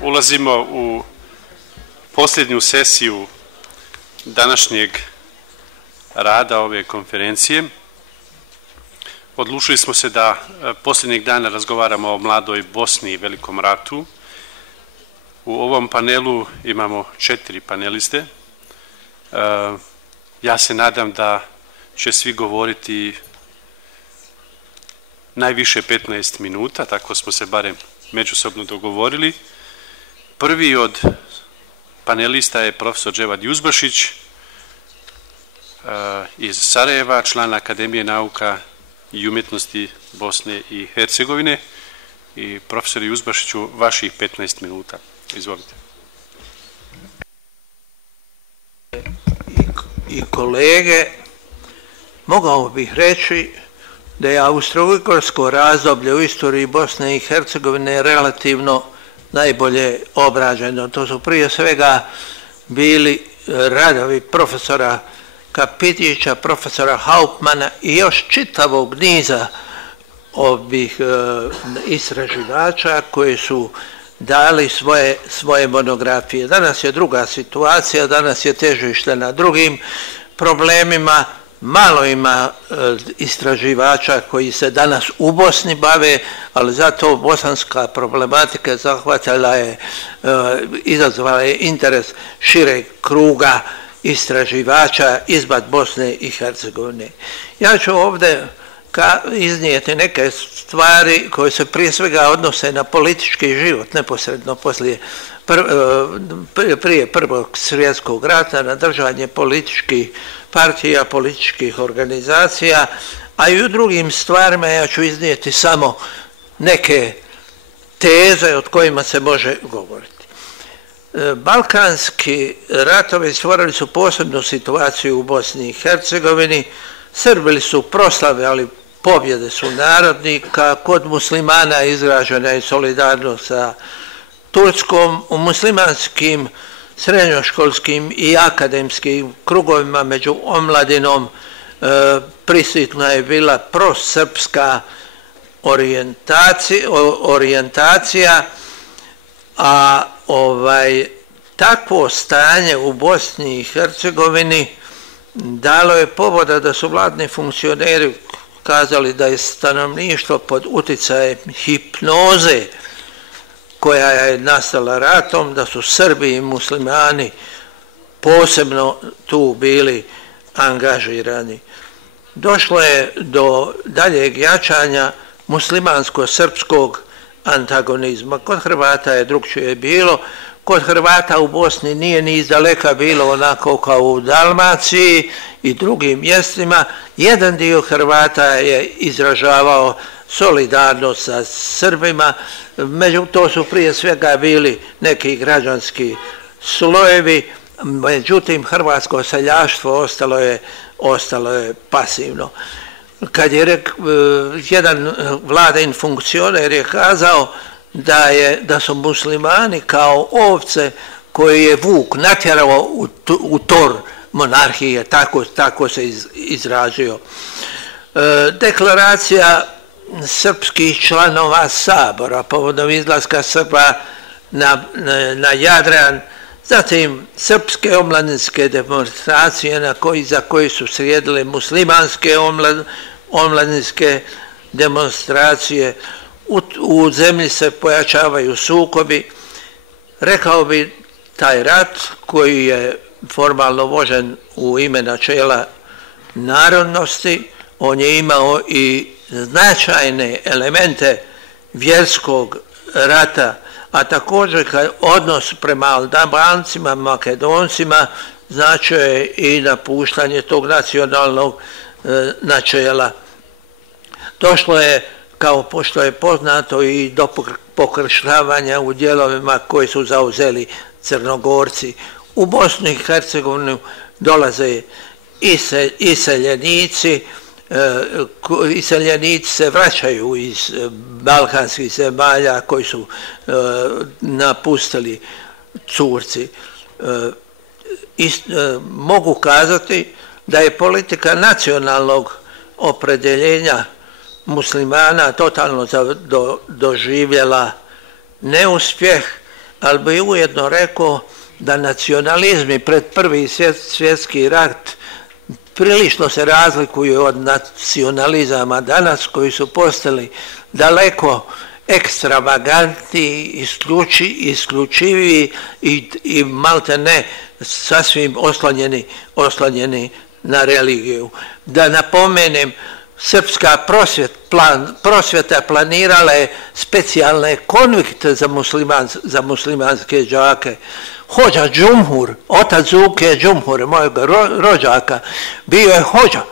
Ulazimo u posljednju sesiju današnjeg rada ove konferencije. Odlučili smo se da posljednjeg dana razgovaramo o mladoj Bosni i velikom ratu. U ovom panelu imamo 4 paneliste. Ja se nadam da će svi govoriti najviše 15 minuta, tako smo se barem međusobno dogovorili. Prvi od panelista je profesor Dževad Juzbašić iz Sarajeva, član Akademije nauka i umjetnosti Bosne i Hercegovine. I profesor Juzbašiću, vaših 15 minuta. Izvolite. I kolege, mogao bih reći da je austro-ugarsko razdoblje u istoriji Bosne i Hercegovine relativno najbolje obrađeno. To su prije svega bili radovi profesora Kapitića, profesora Hauptmana i još čitavog niza ovih istraživača koji su dali svoje monografije. Danas je druga situacija, danas je težište na drugim problemima. Malo ima istraživača koji se danas u Bosni bave, ali zato bosanska problematika izazvala je interes šireg kruga istraživača izvan Bosne i Hercegovine. Ja ću ovdje iznijeti neke stvari koje se prije svega odnose na politički život, neposredno prije Prvog svjetskog rata, na držanje političkih partija, političkih organizacija, a i u drugim stvarima ja ću iznijeti samo neke teze od kojima se može govoriti. Balkanski ratovi stvorili su posebnu situaciju u Bosni i Hercegovini. Srbili su proslavljali pobjede su narodnika, kod muslimana izražena je solidarnost sa Turskom, u muslimanskim srednjoškolskim i akademskim krugovima među omladinom prisutna je bila prosrpska orijentacija, a takvo stanje u Bosni i Hercegovini dalo je povoda da su vladni funkcioneri kazali da je stanovništvo pod utjecajem hipnoze koja je nastala ratom, da su Srbi i muslimani posebno tu bili angažirani. Došlo je do daljeg jačanja muslimansko-srpskog antagonizma. Kod Hrvata je drugčije bilo. Kod Hrvata u Bosni nije ni izdaleka bilo onako kao u Dalmaciji i drugim mjestima. Jedan dio Hrvata je izražavao solidarnost sa Srbima, to su prije svega bili neki građanski slojevi, međutim hrvatsko seljaštvo ostalo je pasivno. Kad je jedan vladin funkcioner je kazao da su muslimani kao ovce koje je vuk natjerao u tor monarhije, tako se izrazio. Deklaracija srpskih članova Sabora povodom izlaska Srba na Jadran, zatim srpske omladinske demonstracije za koje su slijedile muslimanske omladinske demonstracije. U zemlji se pojačavaju sukobi. Rekao bi, taj rat koji je formalno vođen u ime načela narodnosti, on je imao i značajne elemente vjerskog rata, a također odnos prema Albancima, Makedoncima značio je i napuštanje tog nacionalnog načela. Došlo je, kao što je poznato, i do pokrštavanja u dijelovima koji su zauzeli Crnogorci. U Bosnu i Hercegovinu dolaze iseljenici se vraćaju iz balkanskih zemalja koji su napustili Turci. Mogu kazati da je politika nacionalnog opredjeljenja muslimana totalno doživjela neuspjeh, ali bi ujedno rekao da nacionalizmi pred Prvi svjetski rat prilično se razlikuju od nacionalizama danas, koji su postali daleko ekstravagantni, isključiviji i malte ne sasvim oslonjeni na religiju. Da napomenem, srpska prosvjeta planirala je specijalne konvikte za muslimanske đake. Hođa Džumhur, otac Zuke Džumhur, mojeg rođaka, bio je hođa,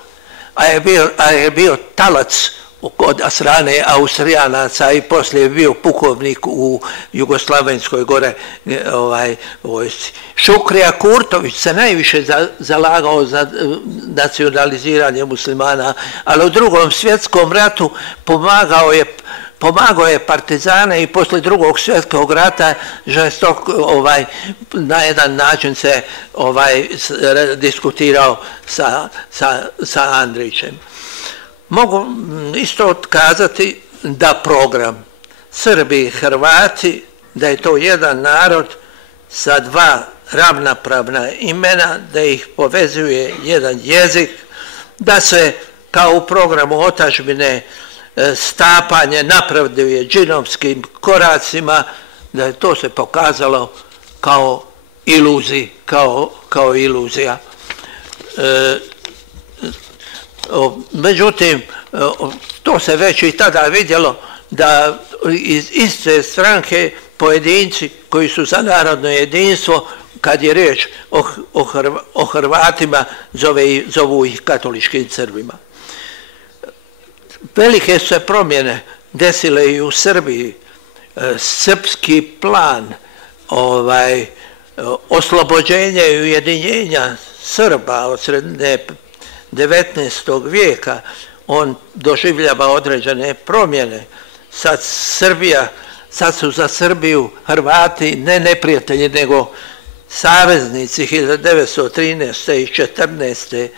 a je bio talac od strane Austrijanaca i poslije je bio pukovnik u Jugoslavenskoj gore vojsci. Šukrija Kurtović se najviše zalagao za nacionaliziranje muslimana, ali u Drugom svjetskom ratu pomagao je partizane i poslije Drugog svjetskog rata žestoko na jedan način se diskutirao sa Andrićem. Mogu isto kazati da program Srbi i Hrvati, da je to jedan narod sa dva ravnopravna imena, da ih povezuje jedan jezik, da se kao u programu otadžbine stapanje napravduje džinovskim koracima, da je to se pokazalo kao iluzija. Međutim, to se već i tada vidjelo da iz iste stranke pojedinci koji su za narodno jedinstvo, kad je riječ o Hrvatima, zovu ih katoličkim Srbima. Velike su se promjene desile i u Srbiji. Srpski plan oslobođenja i ujedinjenja Srba od sredine 19. vijeka, on doživljava određene promjene. Sad su za Srbiju Hrvati ne neprijatelji, nego saveznici. 1913. i 1914.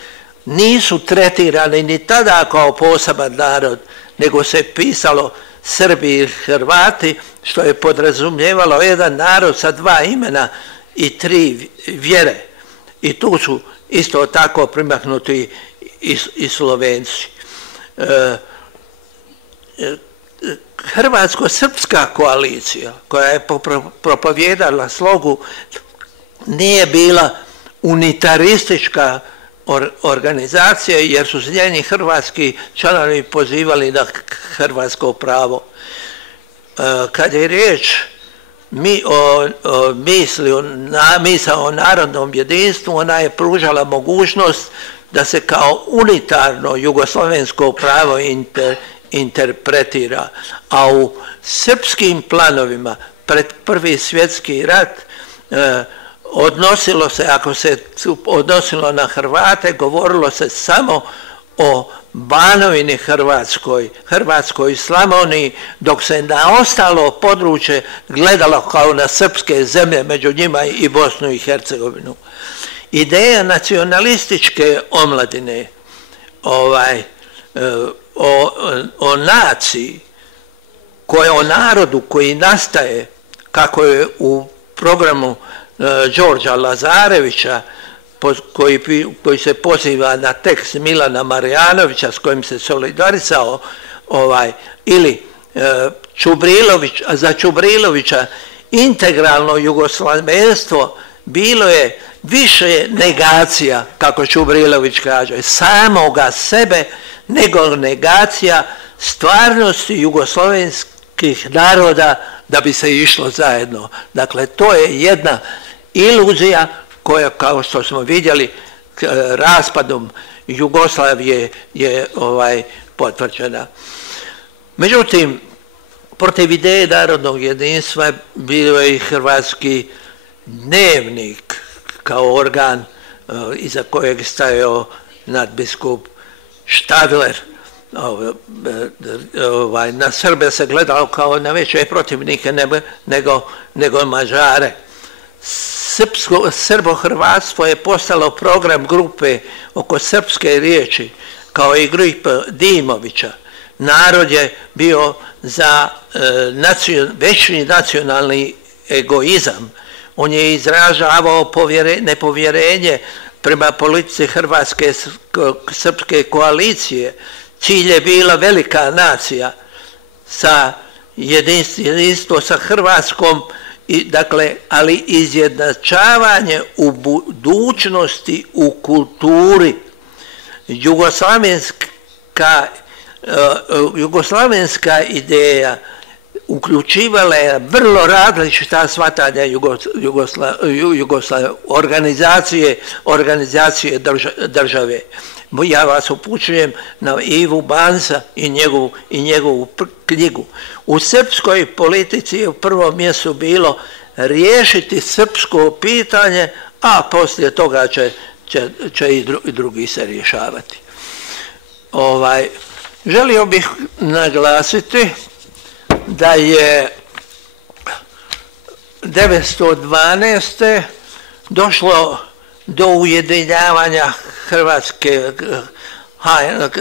nisu tretirani ni tada kao poseban narod, nego se pisalo Srbi i Hrvati, što je podrazumijevalo jedan narod sa dva imena i tri vjere. I tu su isto tako primaknuti i Slovenci. Hrvatsko-srpska koalicija, koja je propovijedala slogu, nije bila unitaristička organizacija, jer su njeni hrvatski članovi pozivali na hrvatsko pravo. Kad je riječ misao o narodnom jedinstvu, ona je pružala mogućnost da se kao unitarno jugoslovensko pravo interpretira, a u srpskim planovima pred Prvi svjetski rat odnosilo se, ako se odnosilo na Hrvate, govorilo se samo o Banovini Hrvatskoj Slavoniji, dok se na ostalo područje gledalo kao na srpske zemlje, među njima i Bosnu i Hercegovinu. Ideja nacionalističke omladine o naciji, o narodu koji nastaje, kako je u programu Đorđa Lazarevića, koji se poziva na tekst Milana Marjanovića, s kojim se solidarisao, ili za Čubrilovića integralno jugoslavenstvo bilo je više negacija, kako Čubrilović kaže, samoga sebe, nego negacija stvarnosti jugoslovenskih naroda da bi se išlo zajedno. Dakle, to je jedna iluzija koja, kao što smo vidjeli, raspadom Jugoslavije je potvrđena. Međutim, protiv ideje narodnog jedinstva bio je i Hrvatski dnevnik kao organ iza kojeg stajao nadbiskup Štadler. Na Srbe se gledalo kao na veće protivnike nego Mađare. Srbo-hrvatstvo je postalo program grupe oko srpske riječi, kao i grupa Dimovića. narod je bio za veći nacionalni egoizam. On je izražavao nepovjerenje prema politici Hrvatske srpske koalicije. Cilj je bila velika nacija sa jedinstvo sa Hrvatskom, dakle, ali izjednačavanje u budućnosti, u kulturi. Jugoslavenska ideja uključivala je vrlo različita shvatanja organizacije države. Ja vas upućujem na Ivu Bansa i njegovu knjigu. U srpskoj politici je u prvom mjestu bilo riješiti srpsko pitanje, a poslije toga će i drugi se rješavati. Želio bih naglasiti da je 1912. došlo do ujedinjavanja Hrvatske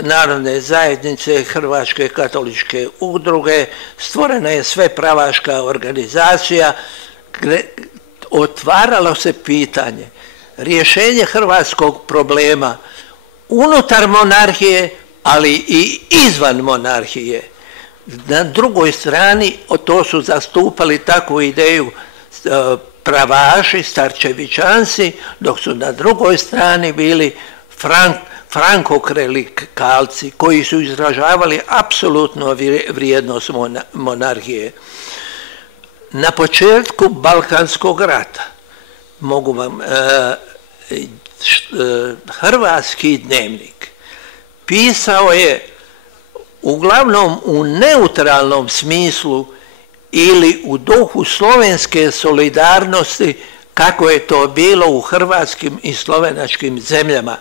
narodne zajednice, Hrvatske katoličke udruge, stvorena je svepravaška organizacija, otvaralo se pitanje rješenje hrvatskog problema unutar monarhije, ali i izvan monarhije. Na drugoj strani to su zastupali takvu ideju pravaši, starčevićanci, dok su na drugoj strani bili frankoklerikalci koji su izražavali apsolutno vrijednost monarhije. Na početku Balkanskog rata mogu vam Hrvatski dnevnik pisao je uglavnom u neutralnom smislu ili u duhu slovenske solidarnosti, kako je to bilo u hrvatskim i slovenačkim zemljama.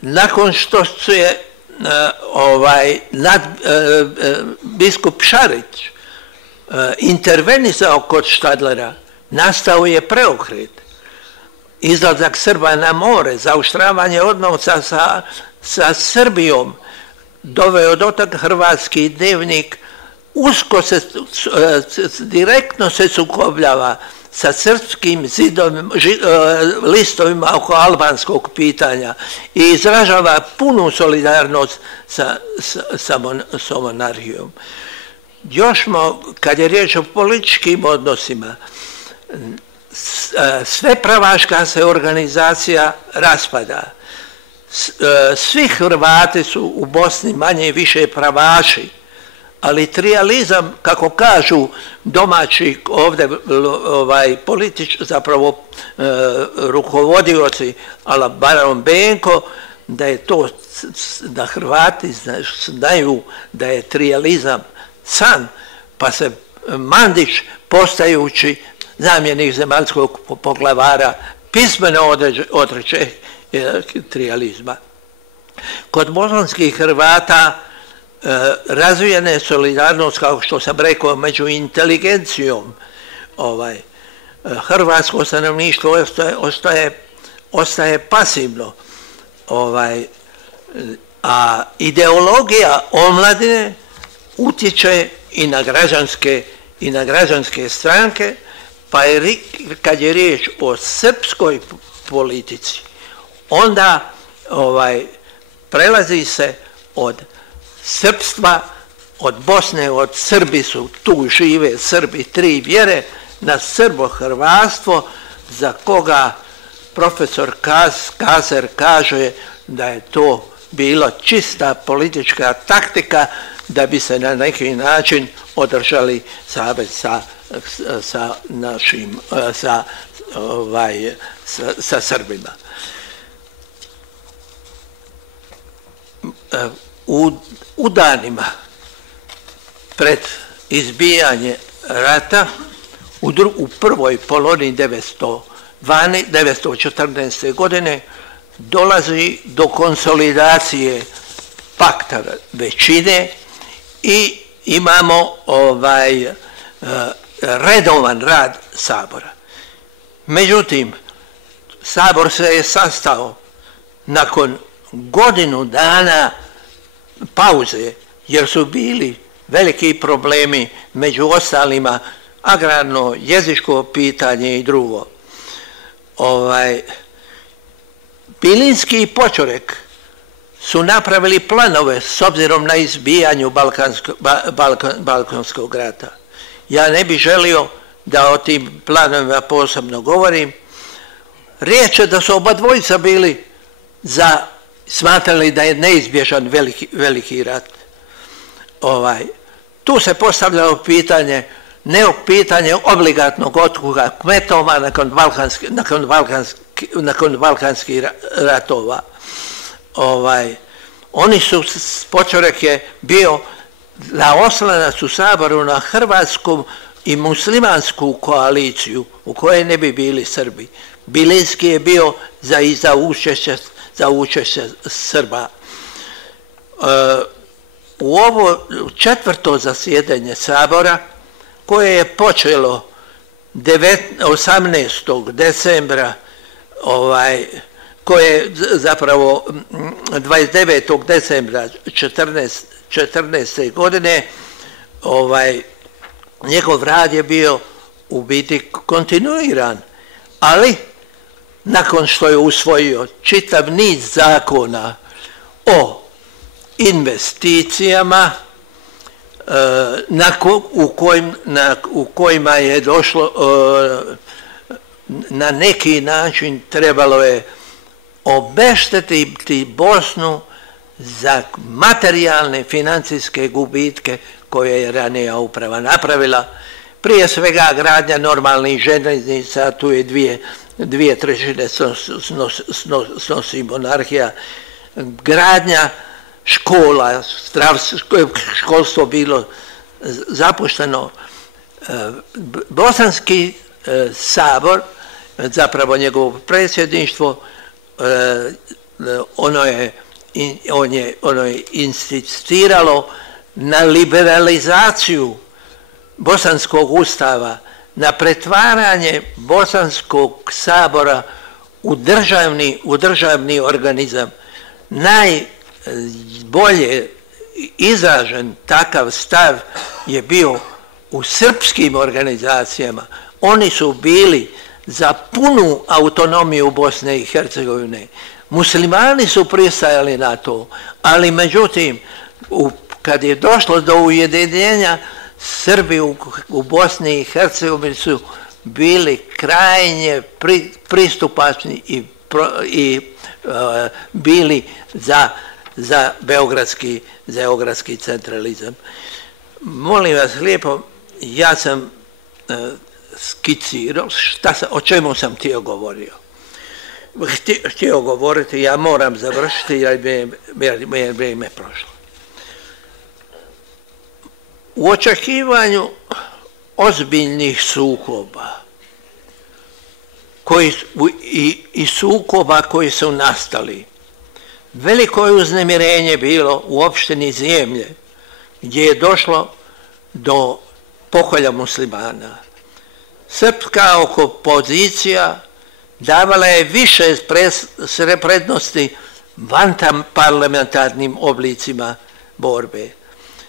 Nakon što je biskup Šarić intervenisao kod Štadlera, nastao je preokret. Izlazak Srba na more, zaoštravanje odnosa sa Srbijom, doveo do toga Hrvatski dnevnik usko direktno se sukobljava sa srpskim listovima oko albanskog pitanja i izražava punu solidarnost sa monarhijom. Još kad je riječ o političkim odnosima, svepravaška se organizacija raspada. Svi Hrvati su u Bosni manje i više pravaši, ali trijalizam, kako kažu domaći ovdje zapravo rukovodioci, ala baron Benko, da je to, da Hrvati znaju da je trijalizam san, pa se Mandić, postajući zamjenik zemaljskog poglavara, pismeno odreče trijalizma. Kod bosanskih Hrvata razvijena je solidarnost, kao što sam rekao, među inteligencijom. Hrvatsko stanovništvo ostaje pasivno. A ideologija omladine utječe i na građanske stranke, pa kad je riječ o srpskoj politici, onda prelazi se od srpstva, od Bosne, od Srbi su, tu žive Srbi tri vjere, na srbo-hrvatstvo, za koga profesor Kaser kaže da je to bila čista politička taktika da bi se na neki način održali savez sa Srbima. U danima pred izbijanje rata, u prvoj polovini 1914. godine, dolazi do konsolidacije pakta većine i imamo redovan rad Sabora. Međutim, Sabor se je sastao nakon godinu dana pauze, jer su bili veliki problemi, među ostalima agrarno, jezičko pitanje i drugo. Bilinski i Počorek su napravili planove s obzirom na izbijanju Balkanskog rata. Ja ne bih želio da o tim planovima posebno govorim. Riječ je da su oba dvojica bili smatrali da je neizbježan veliki rat. Tu se postavljalo pitanje, pitanje obligatnog otkupa kmetova nakon balkanskih ratova. Oni su, Počorek je bio oslonac u Saboru na hrvatsku i muslimansku koaliciju u kojoj ne bi bili Srbi. Bilinski je bio za učešće Srba. U ovo 4. zasjedanje Sabora, koje je počelo 18. decembra, koje je zapravo 29. decembra 14. godine, njegov rad je bio u biti kontinuiran, ali nakon što je usvojio čitav niz zakona o investicijama u kojima je došlo na neki način trebalo je obeštetiti Bosnu za materijalne financijske gubitke koje je ranija uprava napravila. Prije svega gradnja normalnih željeznica, tu je 2/3 snosi monarhija, gradnja škola, školstvo bilo zapušteno. Bosanski sabor, zapravo njegovo predsjedništvo, ono je insistiralo na liberalizaciju bosanskog ustava, na pretvaranje bosanskog sabora u državni organizam. Najbolje izražen takav stav je bio u srpskim organizacijama. Oni su bili za punu autonomiju Bosne i Hercegovine. Muslimani su pristajali na to, ali međutim, kad je došlo do ujedinjenja, Srbi u Bosni i Hercegovini su bili krajnje pristupačni i bili za beogradski centralizam. Molim vas lijepo, ja sam skicirao o čemu sam htio govoriti, ja moram završiti jer je vrijeme prošlo. U očekivanju ozbiljnih sukoba i sukoba koji su nastali, veliko je uznemirenje bilo u opštini Zemlje, gdje je došlo do pokolja muslimana. Srpska opozicija davala je više prednosti vanparlamentarnim oblicima borbe.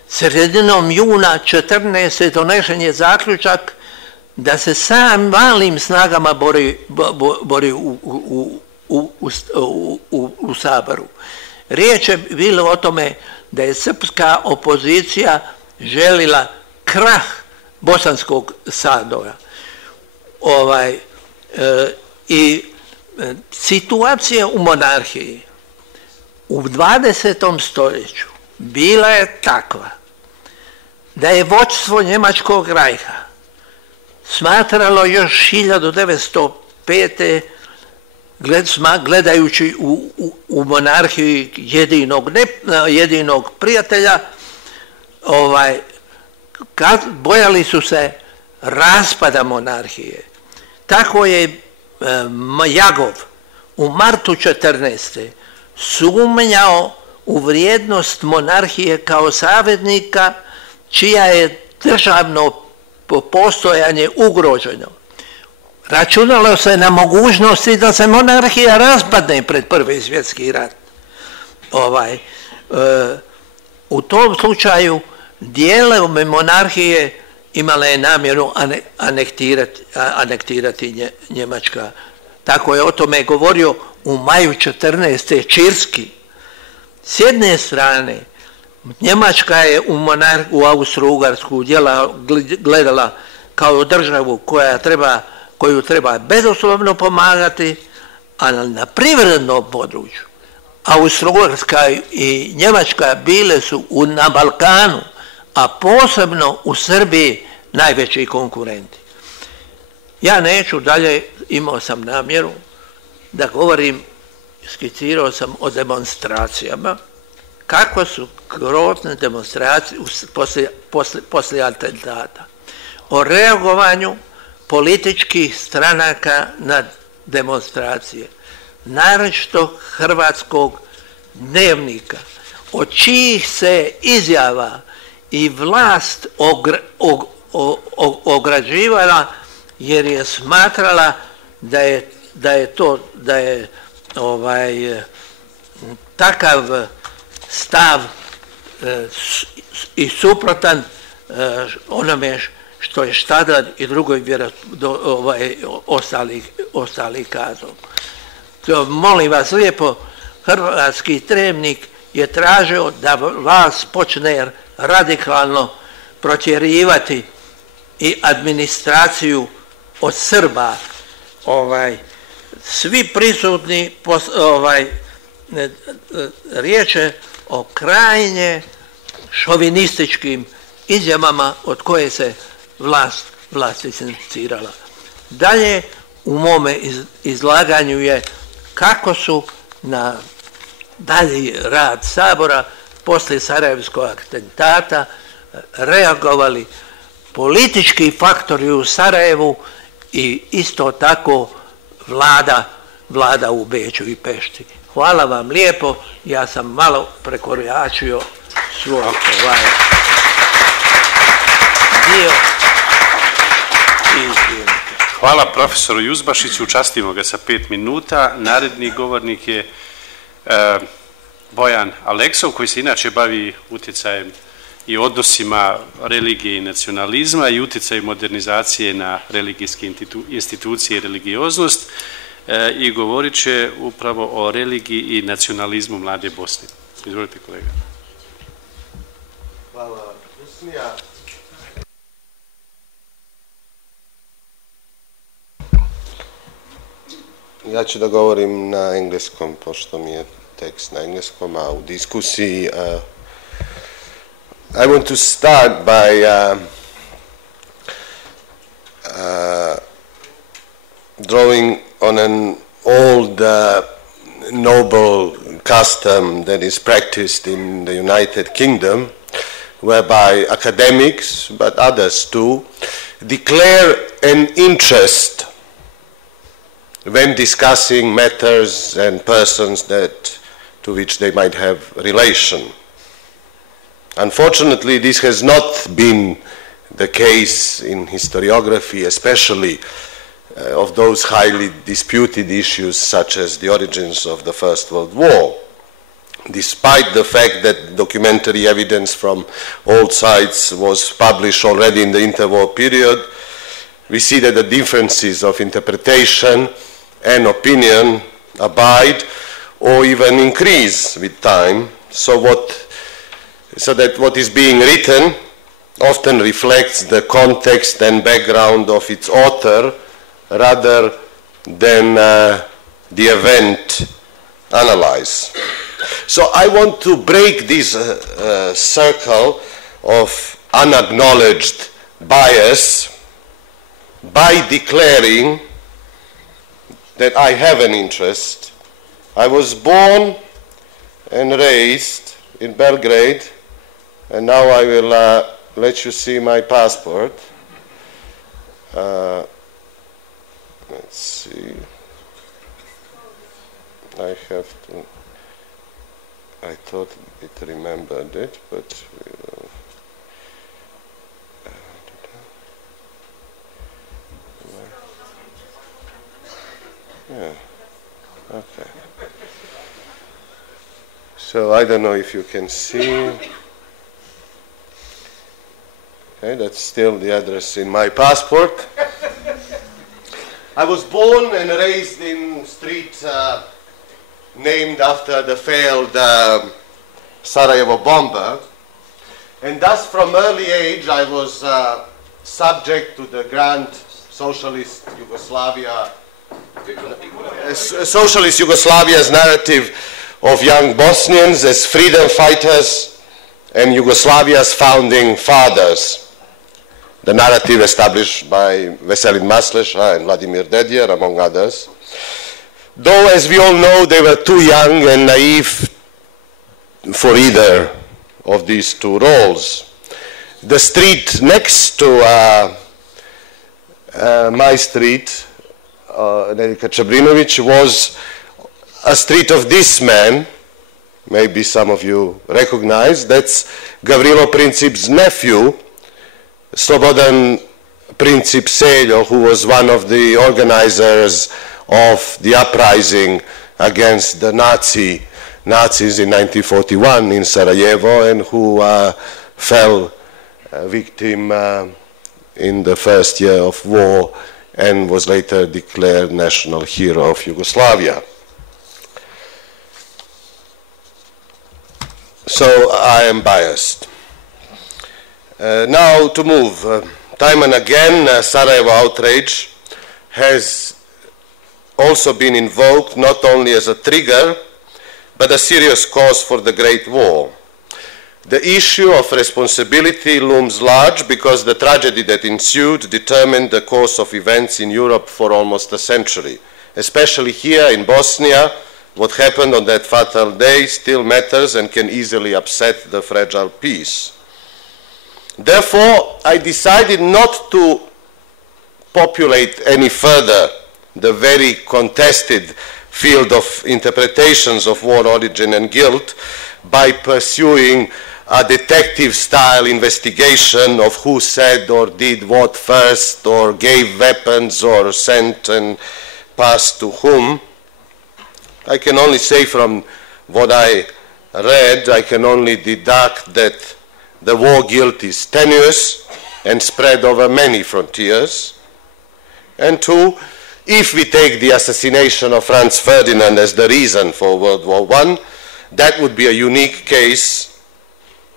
Sredinom juna 14. donešen je zaključak da se sam malim snagama bori u Saboru. Riječ je bilo o tome da je srpska opozicija želila krah bosanskog Sabora. I situacija u monarhiji u 20. stoljeću bila je takva da je vođstvo Njemačkog rajha smatralo još 1905. gledajući u monarhiji jedinog prijatelja, bojali su se raspada monarhije. Tako je Jagov u martu 14. sumnjao u vrijednost monarhije kao saveznika čija je državno postojanje ugroženo. Računalo se na mogućnosti da se monarhija raspadne pred Prvi svjetski rat. u tom slučaju dijelom monarhije imala je namjeru anektirati Njemačka. Tako je o tome govorio u maju 14. Čirski. S jedne strane, Njemačka je u Austro-Ugarsku gledala kao državu koju treba bezuslovno pomagati, a na privrednom području Austro-Ugarska i Njemačka bile su na Balkanu, a posebno u Srbiji najveći konkurenti. Ja neću dalje, imao sam namjeru da govorim, skicirao sam o demonstracijama, kako su grozne demonstracije poslije atentata, o reagovanju političkih stranaka na demonstracije, naročito Hrvatskog dnevnika, od čijih se izjava i vlast ograđivala jer je smatrala da je takav stav i suprotan onome što je Štadler i drugoj ostali kazao. Molim vas lijepo, hrvatski dnevnik je tražio da vas počne radikalno protjerivati i administraciju od Srba. Svi prisutni riječ je o krajnje šovinističkim izjavama od koje se vlast distancirala. Dalje u mome izlaganju je kako su na dalji rad Sabora poslije Sarajevskog atentata reagovali politički faktori u Sarajevu i isto tako vlada u Beču i Pešti. Hvala vam lijepo, ja sam malo prekoračio svoj dio. Hvala profesoru Juzbašiću, častimo ga sa 5 minuta. Naredni govornik je Bojan Aleksov, koji se inače bavi utjecajem i odnosima religije i nacionalizma i utjecaju modernizacije na religijske institucije i religioznost i govorit će upravo o religiji i nacionalizmu Mlade Bosne. Izvolite, kolega. Hvala, Husnija. Ja ću da govorim na engleskom, pošto mi je tekst na engleskom, a u diskusiji I want to start by drawing on an old noble custom that is practiced in the United Kingdom, whereby academics, but others too, declare an interest when discussing matters and persons to which they might have relation. Unfortunately, this has not been the case in historiography, especially of those highly disputed issues such as the origins of the First World War. Despite the fact that documentary evidence from all sides was published already in the interwar period, we see that the differences of interpretation and opinion abide or even increase with time, so that what is being written often reflects the context and background of its author rather than the event analyzed. So I want to break this circle of unacknowledged bias by declaring that I have an interest. I was born and raised in Belgrade, and now I will let you see my passport. Let's see. I thought it remembered it, but yeah, okay. So I don't know if you can see. Okay, that's still the address in my passport. I was born and raised in street named after the failed Sarajevo bomber, and thus from early age I was subject to the grand socialist Yugoslavia's narrative of young Bosnians as freedom fighters and Yugoslavia's founding fathers. The narrative established by Veselin Masleša and Vladimir Dedijer, among others. Though, as we all know, they were too young and naive for either of these two roles. The street next to my street, Nedjeljka Čebrinović, was a street of this man, maybe some of you recognize. That's Gavrilo Princip's nephew, Slobodan Princip Seljo, who was one of the organizers of the uprising against the Nazis in 1941 in Sarajevo, and who fell victim in the first year of war and was later declared national hero of Yugoslavia. So I am biased. Now to move. Time and again, Sarajevo outrage has also been invoked not only as a trigger, but a serious cause for the Great War. The issue of responsibility looms large because the tragedy that ensued determined the course of events in Europe for almost a century. Especially here in Bosnia, what happened on that fatal day still matters and can easily upset the fragile peace. Therefore, I decided not to populate any further the very contested field of interpretations of war origin and guilt by pursuing a detective-style investigation of who said or did what first, or gave weapons, or sent and passed to whom. I can only say from what I read, I can only deduct that the war guilt is tenuous and spread over many frontiers. And two, if we take the assassination of Franz Ferdinand as the reason for World War I, that would be a unique case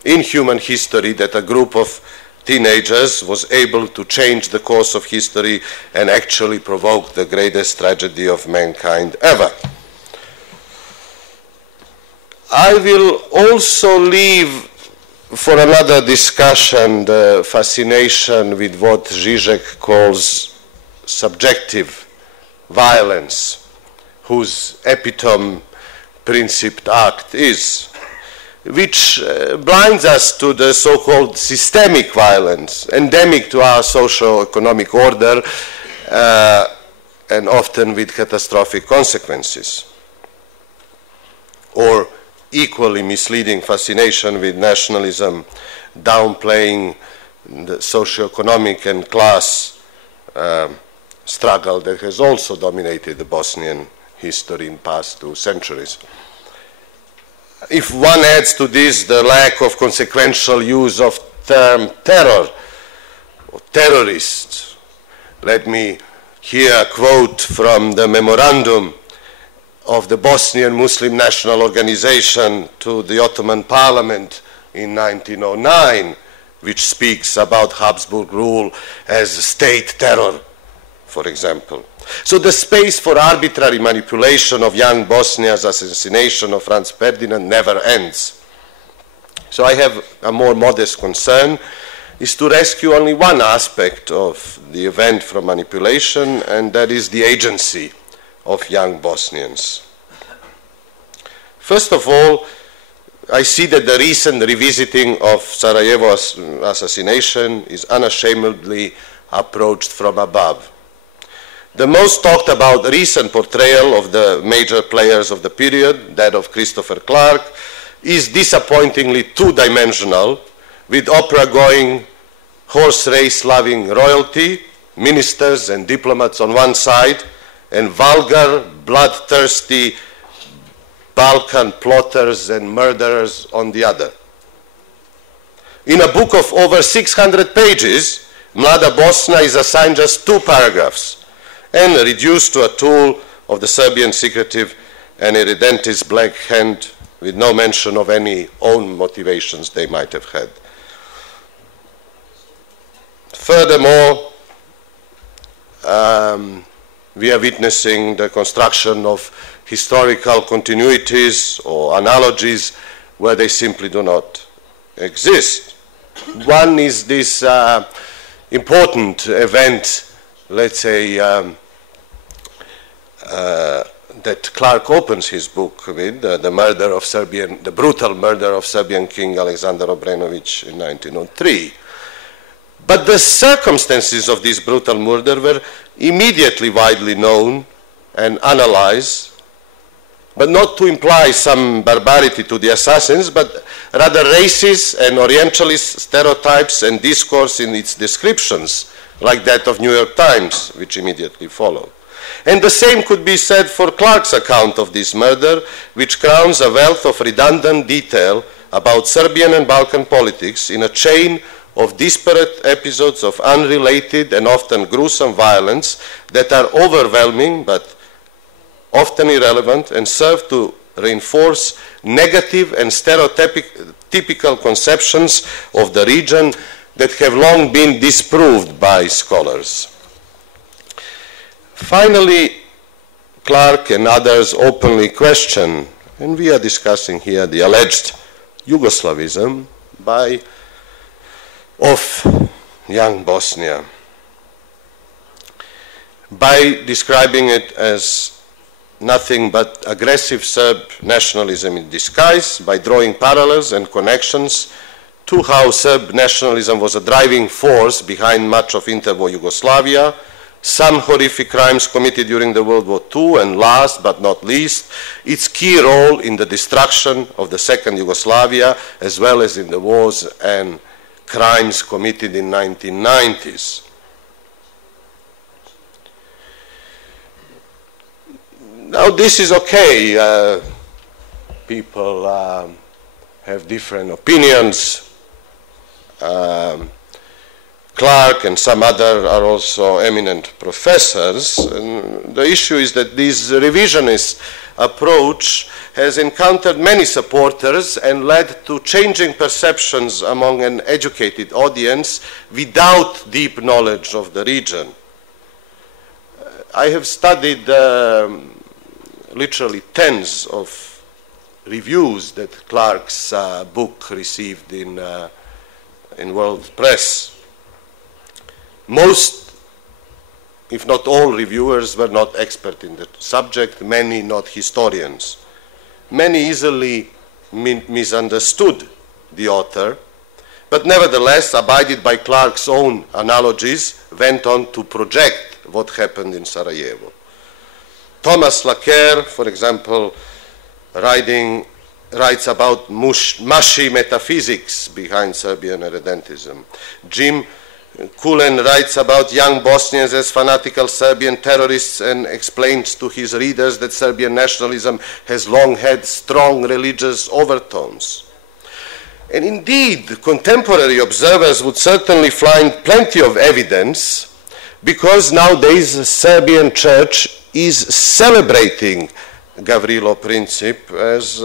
in human history that a group of teenagers was able to change the course of history and actually provoke the greatest tragedy of mankind ever. I will also leave for another discussion the fascination with what Žižek calls subjective violence, whose epitome Princip act is, which blinds us to the so-called systemic violence endemic to our socio-economic order and often with catastrophic consequences. Or equally misleading fascination with nationalism, downplaying the socio-economic and class struggle that has also dominated the Bosnian history in past 2 centuries. If one adds to this the lack of consequential use of term terror or terrorists, let me here quote from the memorandum of the Bosnian Muslim National Organization to the Ottoman Parliament in 1909, which speaks about Habsburg rule as state terror, for example. So the space for arbitrary manipulation of young Bosnia's assassination of Franz Ferdinand never ends. So I have a more modest concern, is to rescue only one aspect of the event from manipulation, and that is the agency of young Bosnians. First of all, I see that the recent revisiting of Sarajevo's assassination is unashamedly approached from above. The most talked about recent portrayal of the major players of the period, that of Christopher Clark, is disappointingly two-dimensional, with opera-going, horse race-loving royalty, ministers and diplomats on one side, and vulgar, bloodthirsty Balkan plotters and murderers on the other. In a book of over 600 pages, Mlada Bosna is assigned just 2 paragraphs and reduced to a tool of the Serbian secretive and irredentist Black Hand with no mention of any own motivations they might have had. Furthermore, we are witnessing the construction of historical continuities or analogies where they simply do not exist. One is this important event, let's say, that Clark opens his book with, the brutal murder of Serbian King Alexander Obrenović in 1903. But the circumstances of this brutal murder were immediately widely known and analyzed, but not to imply some barbarity to the assassins, but rather racist and Orientalist stereotypes and discourse in its descriptions, like that of New York Times, which immediately followed. And the same could be said for Clark's account of this murder, which crowns a wealth of redundant detail about Serbian and Balkan politics in a chain of disparate episodes of unrelated and often gruesome violence that are overwhelming but often irrelevant and serve to reinforce negative and stereotypical conceptions of the region that have long been disproved by scholars. Finally, Clark and others openly question, and we are discussing here the alleged Yugoslavism of young Bosnia, by describing it as nothing but aggressive Serb nationalism in disguise, by drawing parallels and connections to how Serb nationalism was a driving force behind much of interwar Yugoslavia, some horrific crimes committed during the World War II, and last but not least, its key role in the destruction of the second Yugoslavia, as well as in the wars and crimes committed in 1990s. Now this is okay. People have different opinions. Clark and some other are also eminent professors. And the issue is that this revisionist approach has encountered many supporters and led to changing perceptions among an educated audience without deep knowledge of the region. I have studied literally tens of reviews that Clark's book received in world press. Most, if not all, reviewers were not expert in the subject, many not historians. Many easily misunderstood the author, but nevertheless, abided by Clark's own analogies, went on to project what happened in Sarajevo. Thomas Laqueur, for example, writes about mushy metaphysics behind Serbian irredentism. Jim Cullen writes about young Bosnians as fanatical Serbian terrorists and explains to his readers that Serbian nationalism has long had strong religious overtones. And indeed, contemporary observers would certainly find plenty of evidence, because nowadays the Serbian church is celebrating Gavrilo Princip as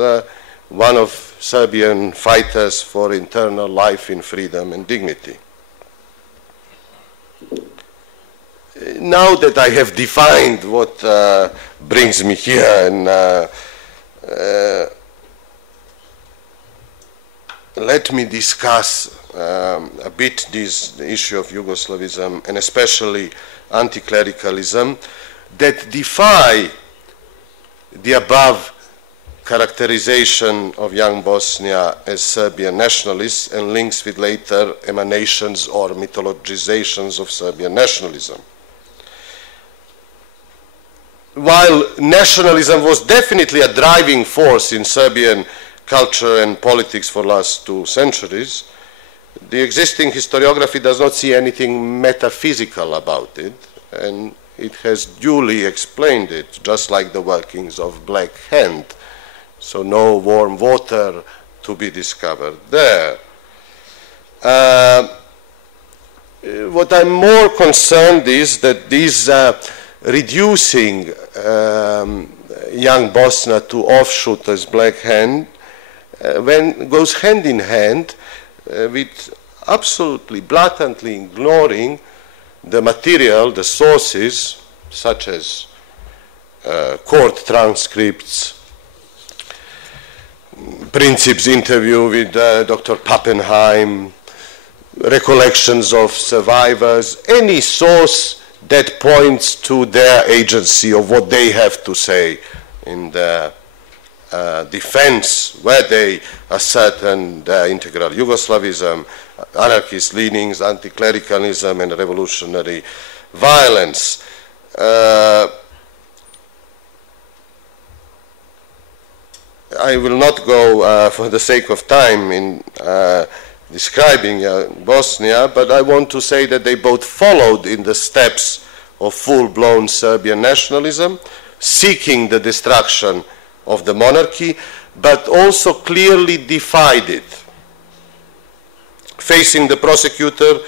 one of Serbian fighters for internal life in freedom and dignity. Now that I have defined what brings me here, and let me discuss a bit the issue of Yugoslavism, and especially anti-clericalism, that defy the above characterization of young Bosnia as Serbian nationalists and links with later emanations or mythologizations of Serbian nationalism. While nationalism was definitely a driving force in Serbian culture and politics for the last 2 centuries, the existing historiography does not see anything metaphysical about it, and it has duly explained it, just like the workings of Black Hand. So no warm water to be discovered there. What I'm more concerned is that this reducing young Bosnia to offshoot as black hand goes hand in hand with absolutely blatantly ignoring the material, the sources, such as court transcripts, Princip's interview with Dr. Pappenheim, recollections of survivors, any source that points to their agency of what they have to say in the defense, where they assert integral Yugoslavism, anarchist leanings, anti-clericalism, and revolutionary violence. I will not go, for the sake of time, in describing Bosnia, but I want to say that they both followed in the steps of full-blown Serbian nationalism, seeking the destruction of the monarchy, but also clearly defied it. Facing the prosecutor,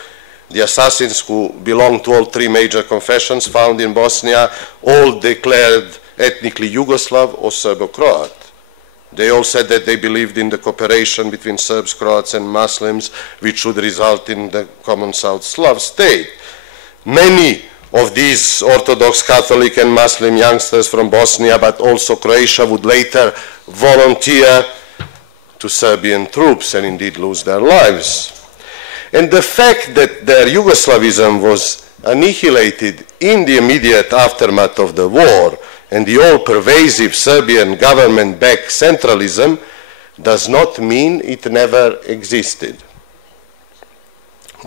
the assassins who belonged to all three major confessions found in Bosnia, all declared ethnically Yugoslav or Serbo-Croat. They all said that they believed in the cooperation between Serbs, Croats, and Muslims, which should result in the common South Slav state. Many of these Orthodox, Catholic, and Muslim youngsters from Bosnia, but also Croatia, would later volunteer to Serbian troops and indeed lose their lives. And the fact that their Yugoslavism was annihilated in the immediate aftermath of the war and the all-pervasive Serbian government-backed centralism does not mean it never existed.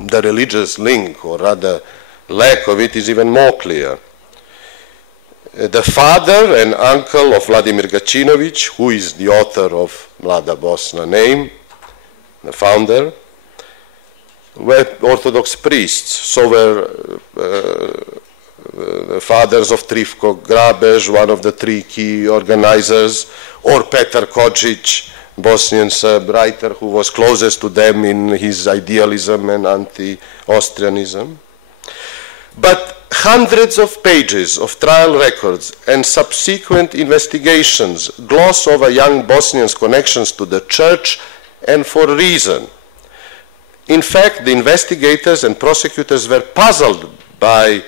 The religious link, or rather lack of it, is even more clear. The father and uncle of Vladimir Gacinović, who is the author of Mlada Bosna name, the founder, were Orthodox priests. So were the fathers of Trifko Grabež, one of the three key organizers, or Petar Kodžić, Bosnian Serb writer who was closest to them in his idealism and anti-Austrianism. But hundreds of pages of trial records and subsequent investigations gloss over young Bosnians' connections to the church, and for a reason. In fact, the investigators and prosecutors were puzzled by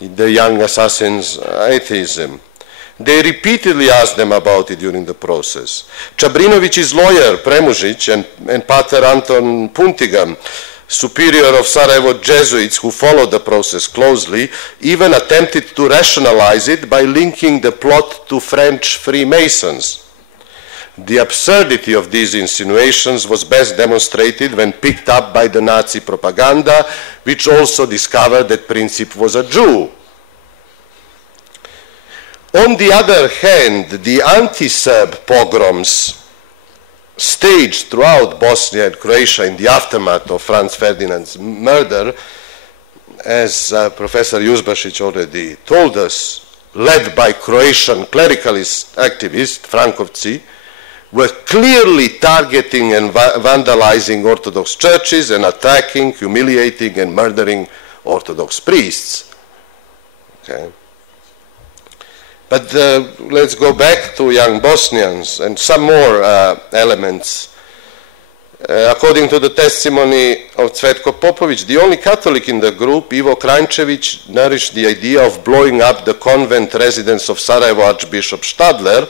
the young assassins' atheism. They repeatedly asked them about it during the process. Čabrinovic's lawyer, Premužić, and Pater Anton Puntigam, superior of Sarajevo Jesuits who followed the process closely, even attempted to rationalize it by linking the plot to French Freemasons. The absurdity of these insinuations was best demonstrated when picked up by the Nazi propaganda, which also discovered that Princip was a Jew. On the other hand, the anti-Serb pogroms staged throughout Bosnia and Croatia in the aftermath of Franz Ferdinand's murder, as Professor Juzbašić already told us, led by Croatian clericalist activist Frankovci, were clearly targeting and vandalizing Orthodox churches and attacking, humiliating, and murdering Orthodox priests. Okay. But let's go back to young Bosnians and some more elements. According to the testimony of Cvetko Popović, the only Catholic in the group, Ivo Kranjčević, nourished the idea of blowing up the convent residence of Sarajevo Archbishop Stadler,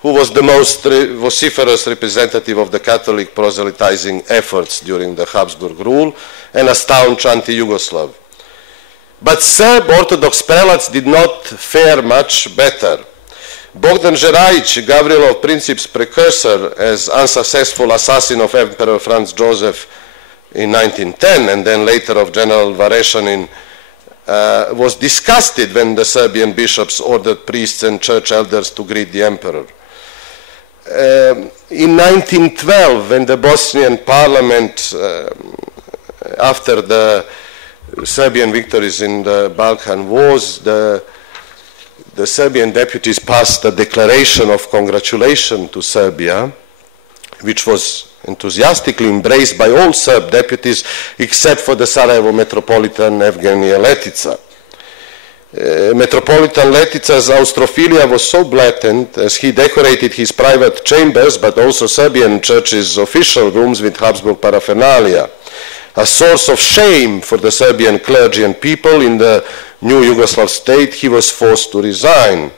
who was the most vociferous representative of the Catholic proselytizing efforts during the Habsburg rule and a staunch anti-Yugoslav. But Serb Orthodox prelates did not fare much better. Bogdan Žerajić, Gavrilo Princip's precursor as unsuccessful assassin of Emperor Franz Joseph in 1910 and then later of General Vareshanin, was disgusted when the Serbian bishops ordered priests and church elders to greet the emperor. In 1912, when the Bosnian parliament, after the Serbian victories in the Balkan Wars, the Serbian deputies passed a declaration of congratulation to Serbia, which was enthusiastically embraced by all Serb deputies except for the Sarajevo Metropolitan Evgenije Letica. Metropolitan Letica's Austrophilia was so blatant as he decorated his private chambers, but also Serbian churches' official rooms with Habsburg paraphernalia. A source of shame for the Serbian clergy and people in the new Yugoslav state, he was forced to resign.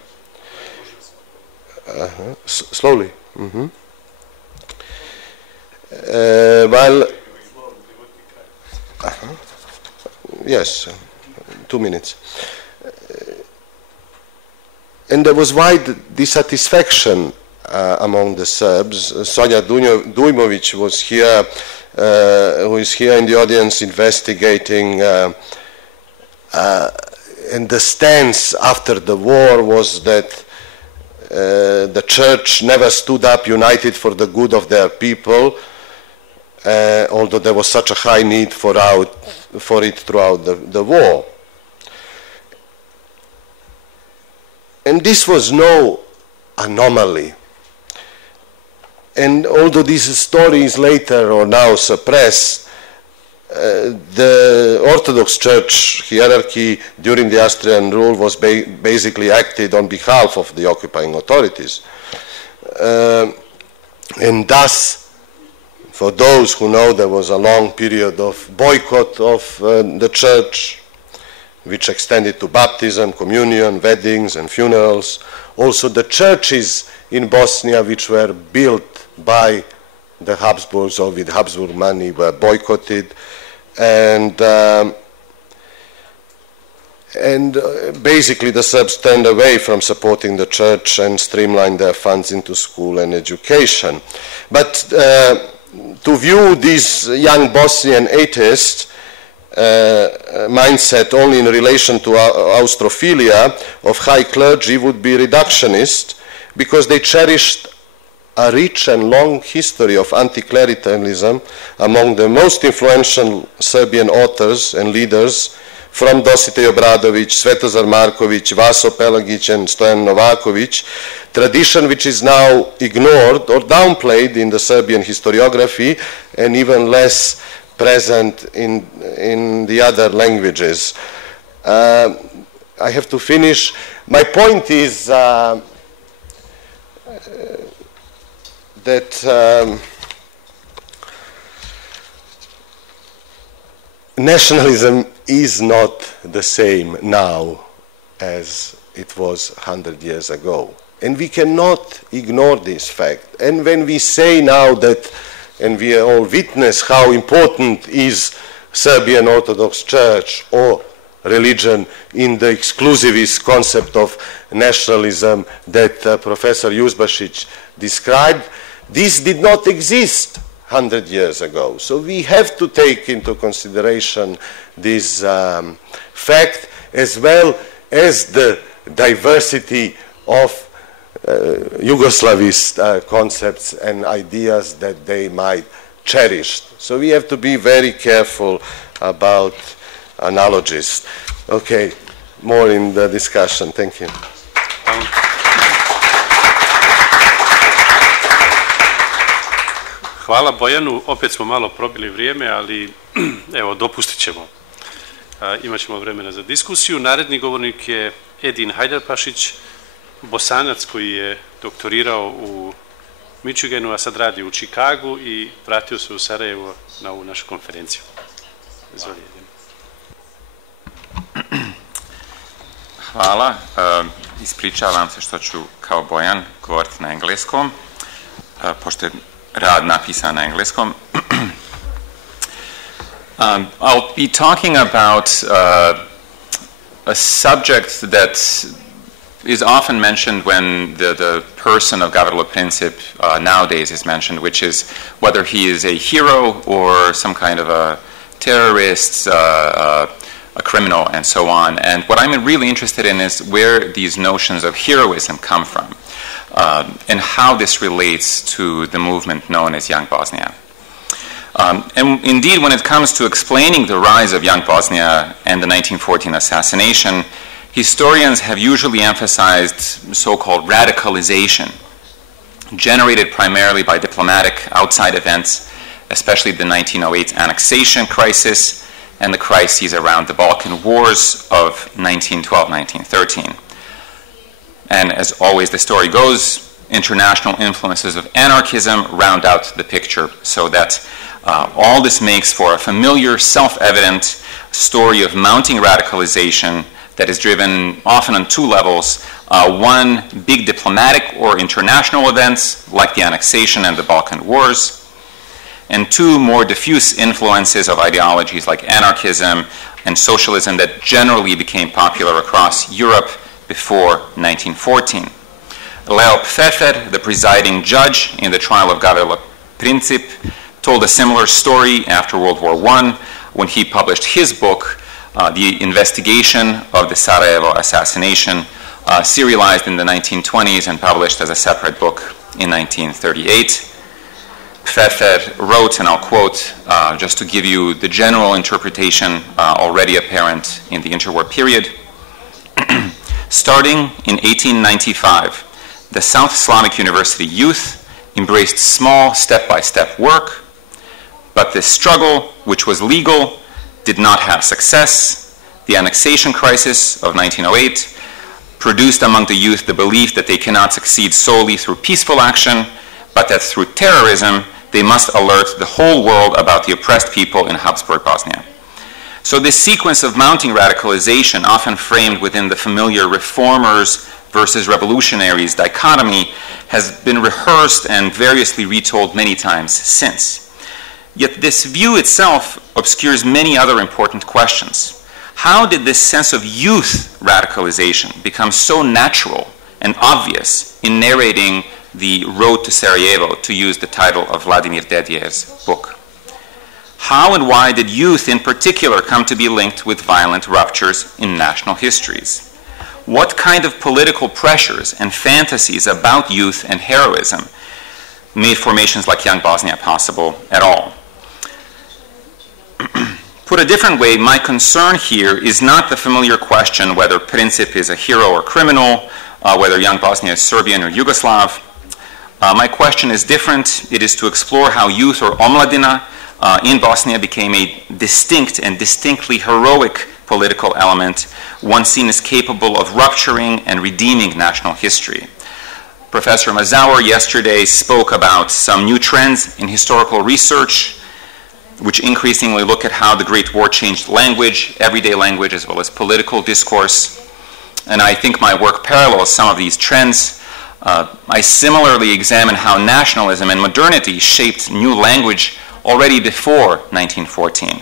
Slowly. While, yes, 2 minutes. And there was wide dissatisfaction among the Serbs. Sonja Dujmović was here, who is here in the audience investigating, and the stance after the war was that the church never stood up united for the good of their people, although there was such a high need for it throughout the war. And this was no anomaly. And although these stories later or now suppressed, the Orthodox Church hierarchy during the Austrian rule was basically acted on behalf of the occupying authorities. And thus, for those who know, there was a long period of boycott of the church, which extended to baptism, communion, weddings, and funerals. Also, the churches in Bosnia, which were built by the Habsburgs or with Habsburg money, were boycotted. And basically, the Serbs turned away from supporting the church and streamlined their funds into school and education. But to view these young Bosnian atheists mindset only in relation to Austrophilia of high clergy would be reductionist, because they cherished a rich and long history of anti-clericalism among the most influential Serbian authors and leaders, from Dositej Obradović, Svetozar Marković, Vaso Pelagić, and Stojan Novaković, tradition which is now ignored or downplayed in the Serbian historiography, and even less present in the other languages. I have to finish. My point is that nationalism is not the same now as it was 100 years ago. And we cannot ignore this fact. And when we say now that, and we all witness how important is Serbian Orthodox Church or religion in the exclusivist concept of nationalism that Professor Juzbašić described, this did not exist 100 years ago. So we have to take into consideration this fact, as well as the diversity of Yugoslavist concepts and ideas that they might cherish. So we have to be very careful about analogies. Okay, more in the discussion. Thank you. Hvala Bojanu, opet smo malo probili vrijeme, ali evo, dopustit ćemo. Imat ćemo vremena za diskusiju. Naredni govornik je Edin Hajdarpašić, Bosanac koji je doktorirao u Michiganu, a sad radi u Čikagu i vratio se u Sarajevo na ovu našu konferenciju. Izvoli, Edin. Hvala. Ispričavam se što ću kao Bojan govoriti na engleskom, pošto je rad napisan na engleskom. I'll be talking about a subject that is often mentioned when the person of Gavrilo Princip nowadays is mentioned, which is whether he is a hero or some kind of a terrorist, a criminal, and so on. And what I'm really interested in is where these notions of heroism come from, and how this relates to the movement known as Young Bosnia. And indeed, when it comes to explaining the rise of Young Bosnia and the 1914 assassination, historians have usually emphasized so-called radicalization generated primarily by diplomatic outside events, especially the 1908 annexation crisis and the crises around the Balkan Wars of 1912-1913. And as always the story goes, international influences of anarchism round out the picture, so that all this makes for a familiar, self-evident story of mounting radicalization that is driven often on two levels. One, big diplomatic or international events like the annexation and the Balkan Wars, and two, more diffuse influences of ideologies like anarchism and socialism that generally became popular across Europe before 1914. Leo Pfeffer, the presiding judge in the trial of Gavrilo Princip, told a similar story after World War I when he published his book, The Investigation of the Sarajevo Assassination, serialized in the 1920s and published as a separate book in 1938. Pfeffer wrote, and I'll quote, just to give you the general interpretation already apparent in the interwar period. Starting in 1895, the South Islamic University youth embraced small step-by-step work, but this struggle, which was legal, did not have success. The annexation crisis of 1908 produced among the youth the belief that they cannot succeed solely through peaceful action, but that through terrorism they must alert the whole world about the oppressed people in Habsburg Bosnia. So this sequence of mounting radicalization, often framed within the familiar reformers versus revolutionaries dichotomy, has been rehearsed and variously retold many times since. Yet this view itself obscures many other important questions. How did this sense of youth radicalization become so natural and obvious in narrating the Road to Sarajevo, to use the title of Vladimir Dedijev's book? How and why did youth in particular come to be linked with violent ruptures in national histories? What kind of political pressures and fantasies about youth and heroism made formations like Young Bosnia possible at all? Put a different way, my concern here is not the familiar question whether Princip is a hero or criminal, whether Young Bosnia is Serbian or Yugoslav. My question is different. It is to explore how youth or omladina in Bosnia became a distinct and distinctly heroic political element, one seen as capable of rupturing and redeeming national history. Professor Mazauer yesterday spoke about some new trends in historical research, which increasingly look at how the Great War changed language, everyday language, as well as political discourse. And I think my work parallels some of these trends. I similarly examine how nationalism and modernity shaped new language already before 1914,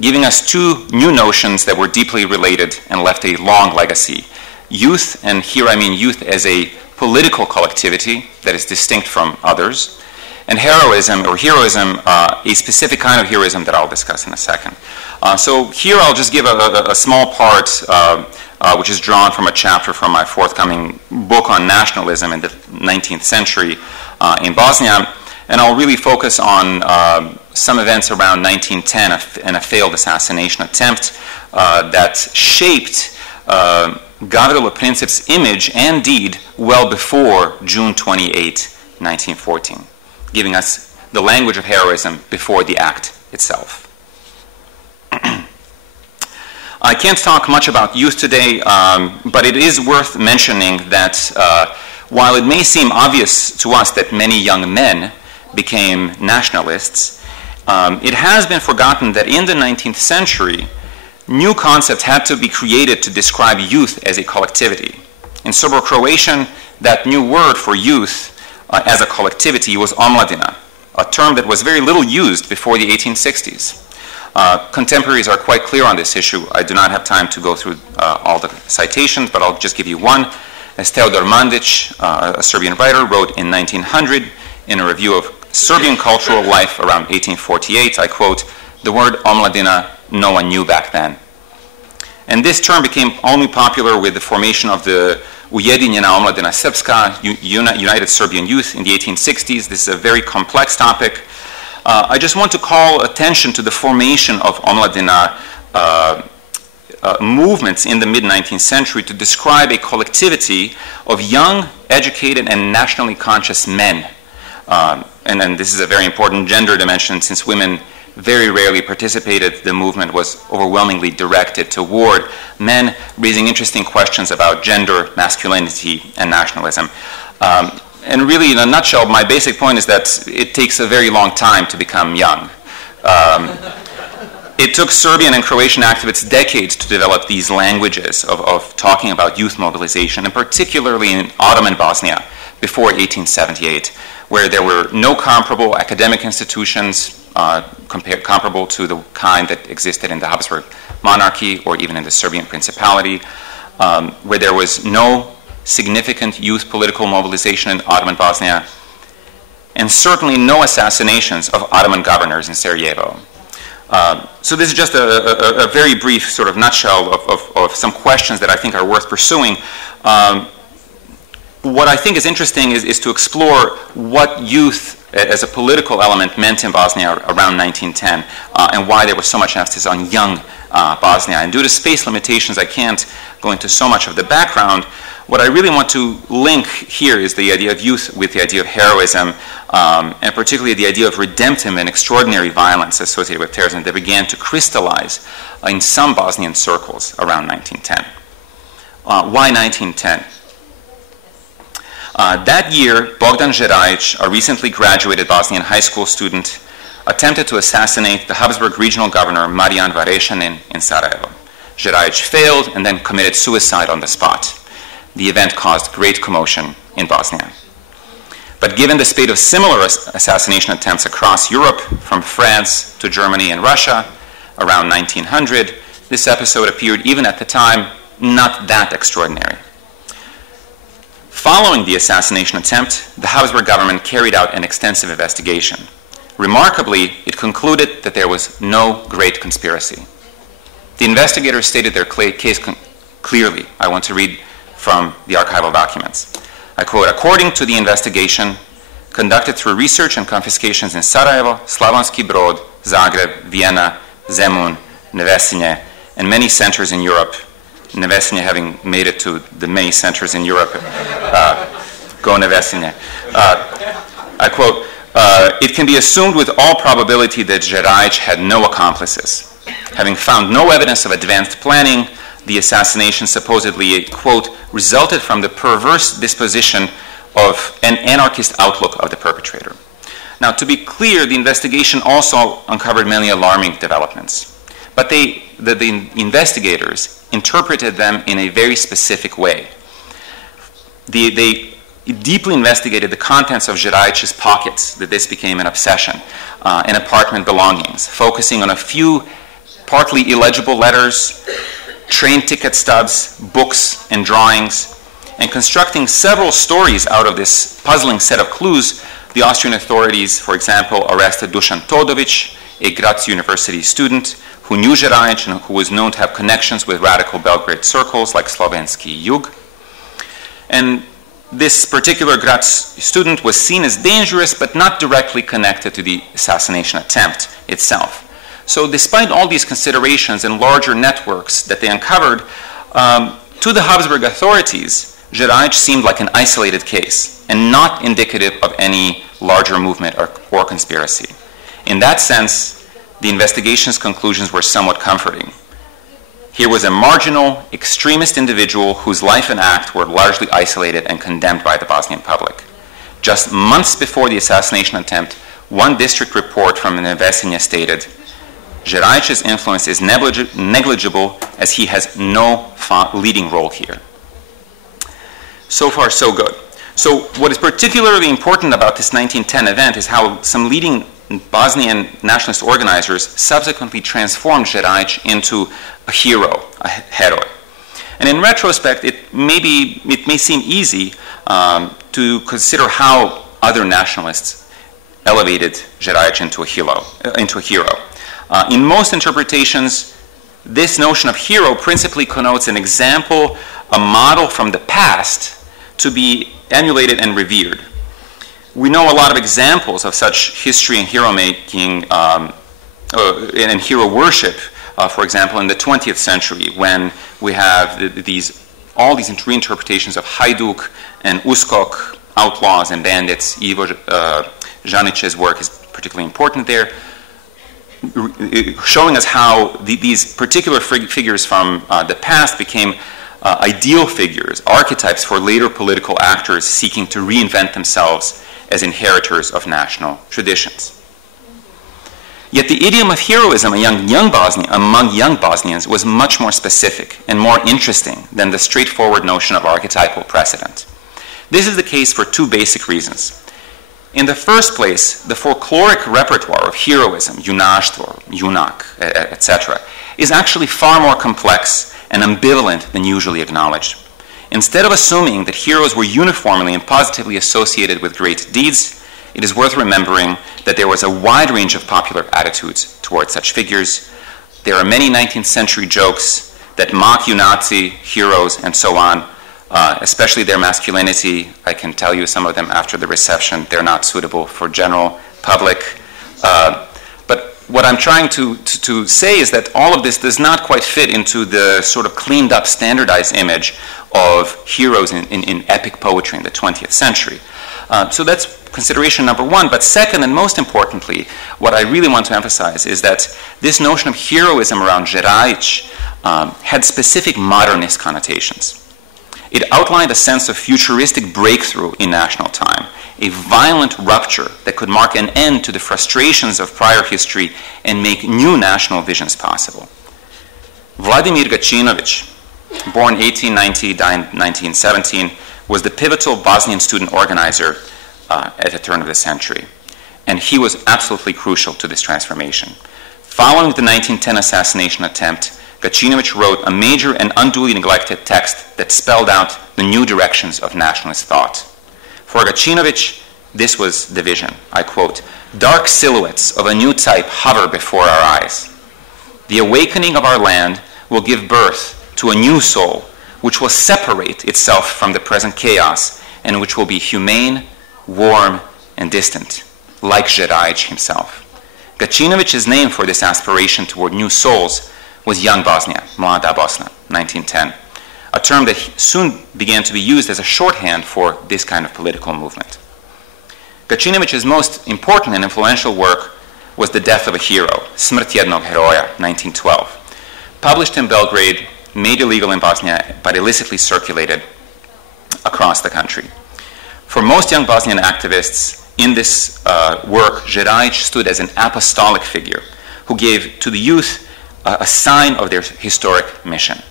giving us two new notions that were deeply related and left a long legacy. Youth, and here I mean youth as a political collectivity that is distinct from others, and heroism, a specific kind of heroism that I'll discuss in a second. So here I'll just give a small part which is drawn from a chapter from my forthcoming book on nationalism in the 19th century in Bosnia, and I'll really focus on some events around 1910 and a failed assassination attempt that shaped Gavrilo Princip's image and deed well before June 28, 1914. Giving us the language of heroism before the act itself. I can't talk much about youth today, but it is worth mentioning that while it may seem obvious to us that many young men became nationalists, it has been forgotten that in the 19th century, new concepts had to be created to describe youth as a collectivity. In Serbo-Croatian, that new word for youth as a collectivity was omladina, a term that was very little used before the 1860s. Contemporaries are quite clear on this issue. I do not have time to go through all the citations, but I'll just give you one. As Teodor Mandić, a Serbian writer, wrote in 1900 in a review of Serbian cultural life around 1848, I quote, "The word omladina no one knew back then." And this term became only popular with the formation of the Ujedinjena omladina Srpska, United Serbian Youth, in the 1860s. This is a very complex topic. I just want to call attention to the formation of omladina movements in the mid-19th century to describe a collectivity of young, educated, and nationally conscious men. And then this is a very important gender dimension, since women very rarely participated. The movement was overwhelmingly directed toward men, raising interesting questions about gender, masculinity, and nationalism. And really, in a nutshell, my basic point is that it takes a very long time to become young. It took Serbian and Croatian activists decades to develop these languages of talking about youth mobilization, and particularly in Ottoman Bosnia before 1878, where there were no comparable academic institutions comparable to the kind that existed in the Habsburg monarchy or even in the Serbian Principality, where there was no significant youth political mobilization in Ottoman Bosnia, and certainly no assassinations of Ottoman governors in Sarajevo. So this is just a very brief sort of nutshell of some questions that I think are worth pursuing. What I think is interesting is to explore what youth as a political element meant in Bosnia around 1910, and why there was so much emphasis on young Bosnia. And due to space limitations, I can't go into so much of the background. What I really want to link here is the idea of youth with the idea of heroism, and particularly the idea of redemptive and extraordinary violence associated with terrorism that began to crystallize in some Bosnian circles around 1910. Why 1910? That year, Bogdan Džerajić, a recently graduated Bosnian high school student, attempted to assassinate the Habsburg regional governor Marijan Varešanin in Sarajevo. Džerajić failed and then committed suicide on the spot. The event caused great commotion in Bosnia. But given the spate of similar assassination attempts across Europe, from France to Germany and Russia, around 1900, this episode appeared, even at the time, not that extraordinary. Following the assassination attempt, the Habsburg government carried out an extensive investigation. Remarkably, it concluded that there was no great conspiracy. The investigators stated their case clearly. I want to read from the archival documents. I quote, "According to the investigation conducted through research and confiscations in Sarajevo, Slavonski Brod, Zagreb, Vienna, Zemun, Nevesinje, and many centers in Europe," Nevesinje having made it to the many centers in Europe, go Nevesinje. I quote, "It can be assumed with all probability that Džerajić had no accomplices. Having found no evidence of advanced planning, the assassination supposedly, quote, resulted from the perverse disposition of an anarchist outlook of the perpetrator." Now, to be clear, the investigation also uncovered many alarming developments. But the investigators interpreted them in a very specific way. They deeply investigated the contents of Džerajić's pockets, that this became an obsession, and apartment belongings, focusing on a few partly illegible letters, train ticket stubs, books, and drawings, and constructing several stories out of this puzzling set of clues. The Austrian authorities, for example, arrested Dušan Todović, a Graz University student who knew Džerajić and who was known to have connections with radical Belgrade circles like Slovenski Jug. And this particular Graz student was seen as dangerous, but not directly connected to the assassination attempt itself. So despite all these considerations and larger networks that they uncovered, to the Habsburg authorities, Džerajić seemed like an isolated case and not indicative of any larger movement or conspiracy. In that sense, the investigation's conclusions were somewhat comforting. Here was a marginal, extremist individual whose life and act were largely isolated and condemned by the Bosnian public. Just months before the assassination attempt, one district report from Nevesinje stated, "Džerajić's influence is negligible as he has no leading role here." So far, so good. So what is particularly important about this 1910 event is how some leading Bosnian nationalist organizers subsequently transformed Džerajić into a hero, a heroj. And in retrospect, it may seem easy to consider how other nationalists elevated Džerajić into a hero. In most interpretations, this notion of hero principally connotes an example, a model from the past to be emulated and revered. We know a lot of examples of such history and hero making and hero worship for example, in the 20th century, when we have all these reinterpretations of Hajduk and Uskok, outlaws and bandits. Ivo Žanić's work is particularly important there, showing us how these particular figures from the past became ideal figures, archetypes for later political actors seeking to reinvent themselves as inheritors of national traditions. Yet the idiom of heroism among young Bosnians was much more specific and more interesting than the straightforward notion of archetypal precedent. This is the case for two basic reasons. In the first place, the folkloric repertoire of heroism, junaštvo, junak, etc., is actually far more complex and ambivalent than usually acknowledged. Instead of assuming that heroes were uniformly and positively associated with great deeds, it is worth remembering that there was a wide range of popular attitudes towards such figures. There are many 19th century jokes that mock junaci, heroes, and so on, especially their masculinity. I can tell you some of them after the reception. They're not suitable for general public. But what I'm trying to say is that all of this does not quite fit into the sort of cleaned up, standardized image of heroes in epic poetry in the 20th century. So that's consideration number one. But second, and most importantly, what I really want to emphasize is that this notion of heroism around Žerajić had specific modernist connotations. It outlined a sense of futuristic breakthrough in national time, a violent rupture that could mark an end to the frustrations of prior history and make new national visions possible. Vladimir Gačinović, born 1890, died 1917, was the pivotal Bosnian student organizer at the turn of the century, and he was absolutely crucial to this transformation. Following the 1910 assassination attempt, Gačinović wrote a major and unduly neglected text that spelled out the new directions of nationalist thought. For Gačinović, this was the vision. I quote, "Dark silhouettes of a new type hover before our eyes. The awakening of our land will give birth to a new soul which will separate itself from the present chaos and which will be humane, warm, and distant, like Žerajić himself." Gačinović's name for this aspiration toward new souls was Young Bosnia, Mlada Bosna, 1910, a term that soon began to be used as a shorthand for this kind of political movement. Gačinović's most important and influential work was The Death of a Hero, Smrt jednog heroja, 1912, published in Belgrade, made illegal in Bosnia, but illicitly circulated across the country. For most young Bosnian activists, in this work, Žerajić stood as an apostolic figure who gave to the youth a sign of their historic mission.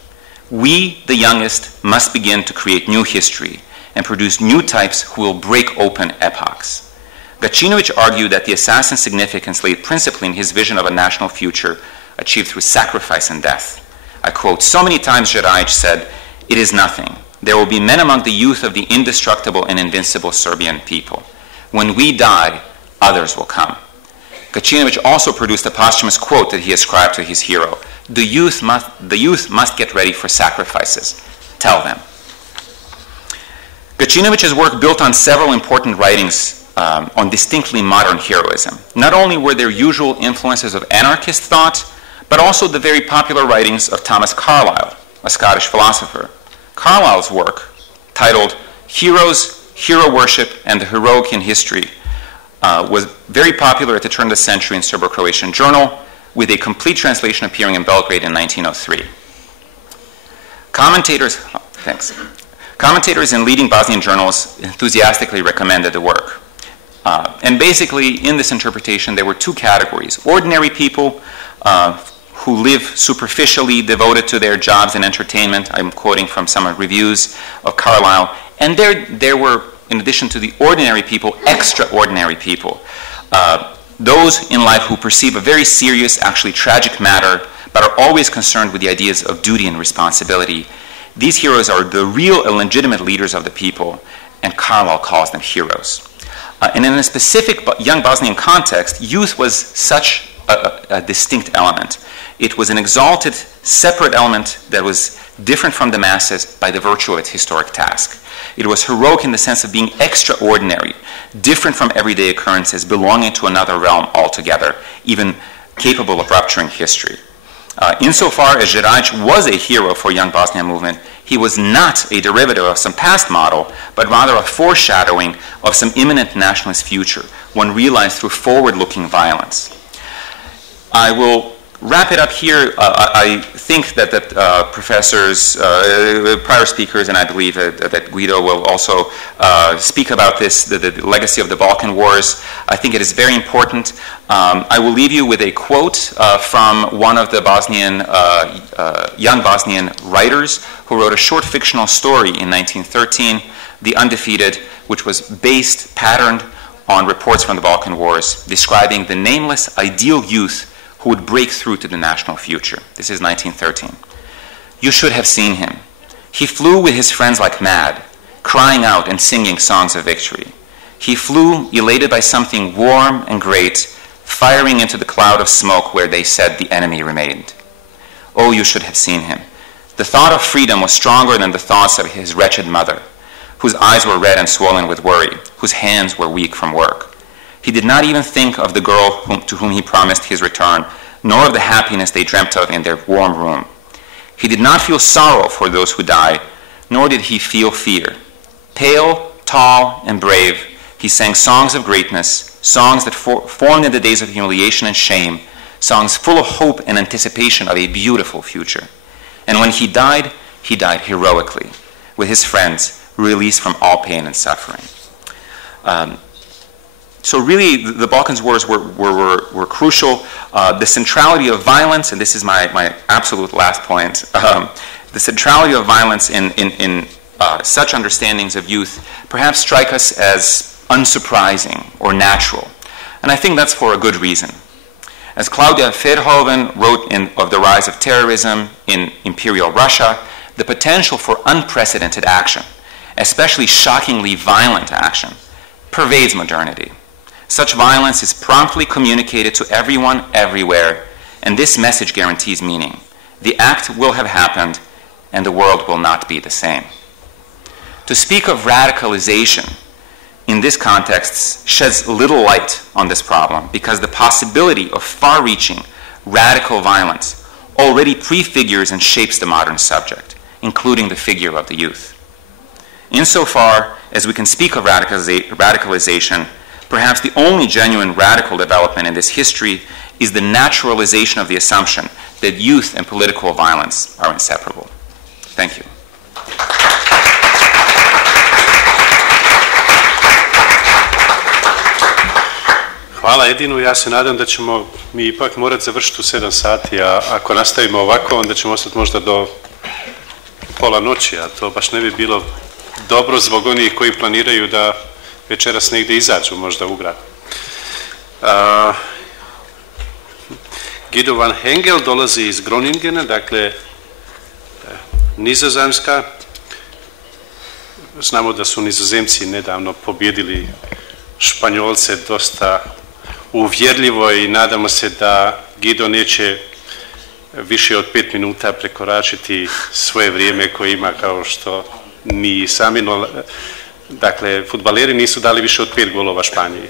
We, the youngest, must begin to create new history and produce new types who will break open epochs. Gačinović argued that the assassin's significance lay principally in his vision of a national future achieved through sacrifice and death. I quote, "So many times Žerajić said, 'It is nothing. There will be men among the youth of the indestructible and invincible Serbian people. When we die, others will come.'" Gačinović also produced a posthumous quote that he ascribed to his hero, the youth must get ready for sacrifices. Tell them." Gačinović's work built on several important writings on distinctly modern heroism. Not only were there usual influences of anarchist thought, but also the very popular writings of Thomas Carlyle, a Scottish philosopher. Carlyle's work, titled Heroes, Hero Worship, and the Heroic in History, was very popular at the turn of the century in Serbo-Croatian Journal, with a complete translation appearing in Belgrade in 1903. Commentators in leading Bosnian journals enthusiastically recommended the work. And basically, in this interpretation, there were two categories. Ordinary people who live superficially, devoted to their jobs and entertainment. I'm quoting from some reviews of Carlyle. And there were, in addition to the ordinary people, extraordinary people. Those in life who perceive a very serious, actually tragic matter, but are always concerned with the ideas of duty and responsibility. These heroes are the real and legitimate leaders of the people, and Carlyle calls them heroes. And in a specific young Bosnian context, youth was such a distinct element. It was an exalted, separate element that was different from the masses by the virtue of its historic task. It was heroic in the sense of being extraordinary, different from everyday occurrences, belonging to another realm altogether, even capable of rupturing history. Insofar as Jerajic was a hero for Young Bosnia movement, he was not a derivative of some past model, but rather a foreshadowing of some imminent nationalist future, one realized through forward-looking violence. I will wrap it up here. I think that professors, prior speakers, and I believe that Guido will also speak about this, the legacy of the Balkan Wars. I think it is very important. I will leave you with a quote from one of the young Bosnian writers who wrote a short fictional story in 1913, The Undefeated, which was patterned on reports from the Balkan Wars, describing the nameless ideal youth who would break through to the national future. This is 1913. You should have seen him. He flew with his friends like mad, crying out and singing songs of victory. He flew, elated by something warm and great, firing into the cloud of smoke where they said the enemy remained. Oh, you should have seen him. The thought of freedom was stronger than the thoughts of his wretched mother, whose eyes were red and swollen with worry, whose hands were weak from work. He did not even think of the girl to whom he promised his return, nor of the happiness they dreamt of in their warm room. He did not feel sorrow for those who died, nor did he feel fear. Pale, tall, and brave, he sang songs of greatness, songs that formed in the days of humiliation and shame, songs full of hope and anticipation of a beautiful future. And when he died heroically, with his friends, released from all pain and suffering. So really, the Balkans Wars were crucial. The centrality of violence, and this is my absolute last point, the centrality of violence in such understandings of youth perhaps strike us as unsurprising or natural. And I think that's for a good reason. As Claudia Verhoeven wrote of the rise of terrorism in Imperial Russia, the potential for unprecedented action, especially shockingly violent action, pervades modernity. Such violence is promptly communicated to everyone, everywhere, and this message guarantees meaning. The act will have happened, and the world will not be the same. To speak of radicalization in this context sheds little light on this problem, because the possibility of far-reaching radical violence already prefigures and shapes the modern subject, including the figure of the youth. Insofar as we can speak of radicalization, perhaps the only genuine radical development in this history is the naturalization of the assumption that youth and political violence are inseparable. Thank you. Hvala Edinu, ja se nadam da ćemo mi ipak morati završiti u 7 sati, a ako nastavimo ovako, onda ćemo ostati možda do pola noći, a to baš ne bi bilo dobro zbog onih koji planiraju da večeras negdje izađu možda u grad. Guido van Hengel dolazi iz Groningena, dakle Nizozemska. Znamo da su Nizozemci nedavno pobjedili Španjolce dosta uvjerljivo i nadamo se da Guido neće više od 5 minuta prekoračiti svoje vrijeme koje ima, kao što mi sami. Dakle, fudbaleri nisu dali više od 5 golova Španiji.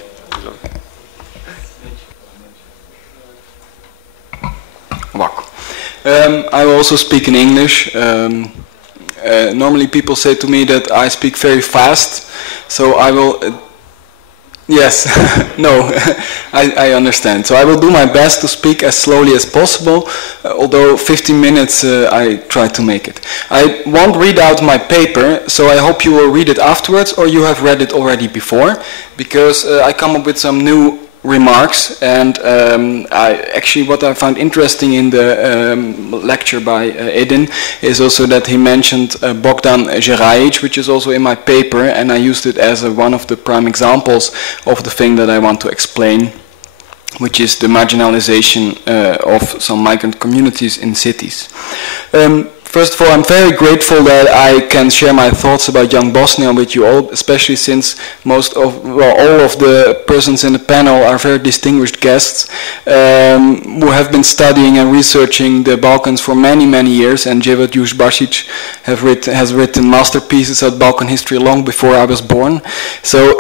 Ovako. I will also speak in English. Normally people say to me that I speak very fast, so I will... Yes, no, I understand. So I will do my best to speak as slowly as possible, although 15 minutes I try to make it. I won't read out my paper, so I hope you will read it afterwards, or you have read it already before, because I come up with some new remarks, and actually what I found interesting in the lecture by Edin is also that he mentioned Bogdan Jerajic, which is also in my paper, and I used it as one of the prime examples of the thing that I want to explain, which is the marginalization of some migrant communities in cities. First of all, I'm very grateful that I can share my thoughts about Young Bosnia with you all, especially since all of the persons in the panel are very distinguished guests who have been studying and researching the Balkans for many, many years, and Dževad Juzbašić has written masterpieces on Balkan history long before I was born. So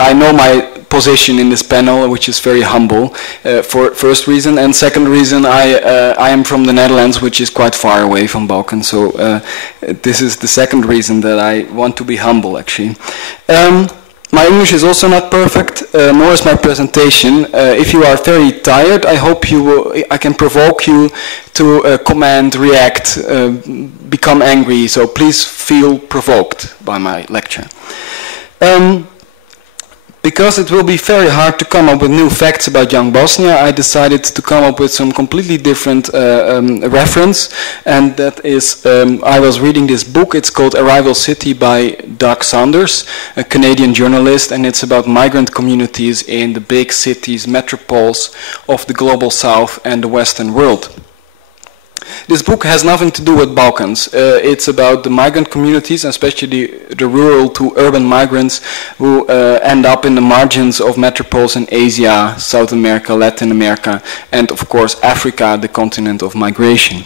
I know my position in this panel, which is very humble, for first reason. And second reason, I am from the Netherlands, which is quite far away from Balkan. So this is the second reason that I want to be humble, actually. My English is also not perfect, nor is my presentation. If you are very tired, I hope I can provoke you to comment, react, become angry. So please feel provoked by my lecture. Because it will be very hard to come up with new facts about young Bosnia, I decided to come up with some completely different reference, and that is, I was reading this book. It's called Arrival City by Doug Saunders, a Canadian journalist, and it's about migrant communities in the big cities, metropoles of the global south and the Western world. This book has nothing to do with Balkans. It's about the migrant communities, especially the rural to urban migrants who end up in the margins of metropoles in Asia, South America, Latin America, and of course Africa, the continent of migration.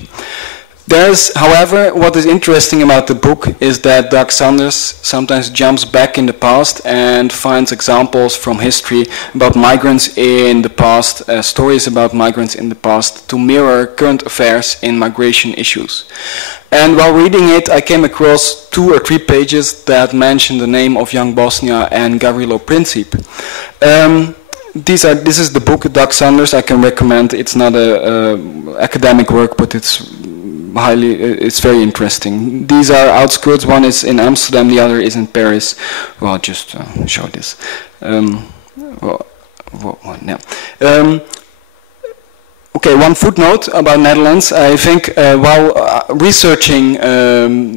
There's, however, what is interesting about the book is that Doug Saunders sometimes jumps back in the past and finds examples from history about migrants in the past, stories about migrants in the past, to mirror current affairs in migration issues. And while reading it, I came across 2 or 3 pages that mention the name of young Bosnia and Gavrilo Princip. This is the book, Doug Saunders. I can recommend. It's not an academic work, but it's very interesting. These are outskirts. One is in Amsterdam, the other is in Paris. Well, I'll just show this. Okay, one footnote about Netherlands. I think while researching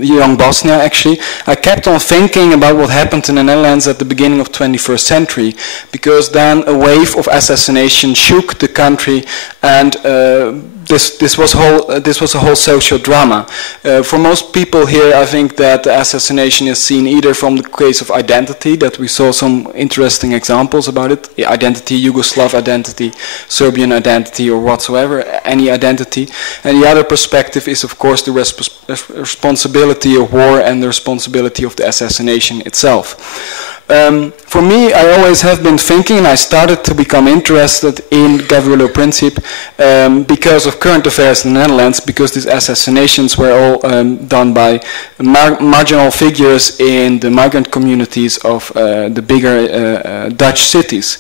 young Bosnia, actually, I kept on thinking about what happened in the Netherlands at the beginning of 21st century, because then a wave of assassination shook the country, and this was a whole social drama. For most people here, I think that the assassination is seen either from the case of identity, that we saw some interesting examples about it, identity, Yugoslav identity, Serbian identity, or whatsoever, any identity. And the other perspective is, of course, the responsibility of war and the responsibility of the assassination itself. For me, I always have been thinking, and I started to become interested in Gavrilo Princip because of current affairs in the Netherlands, because these assassinations were all done by marginal figures in the migrant communities of the bigger Dutch cities.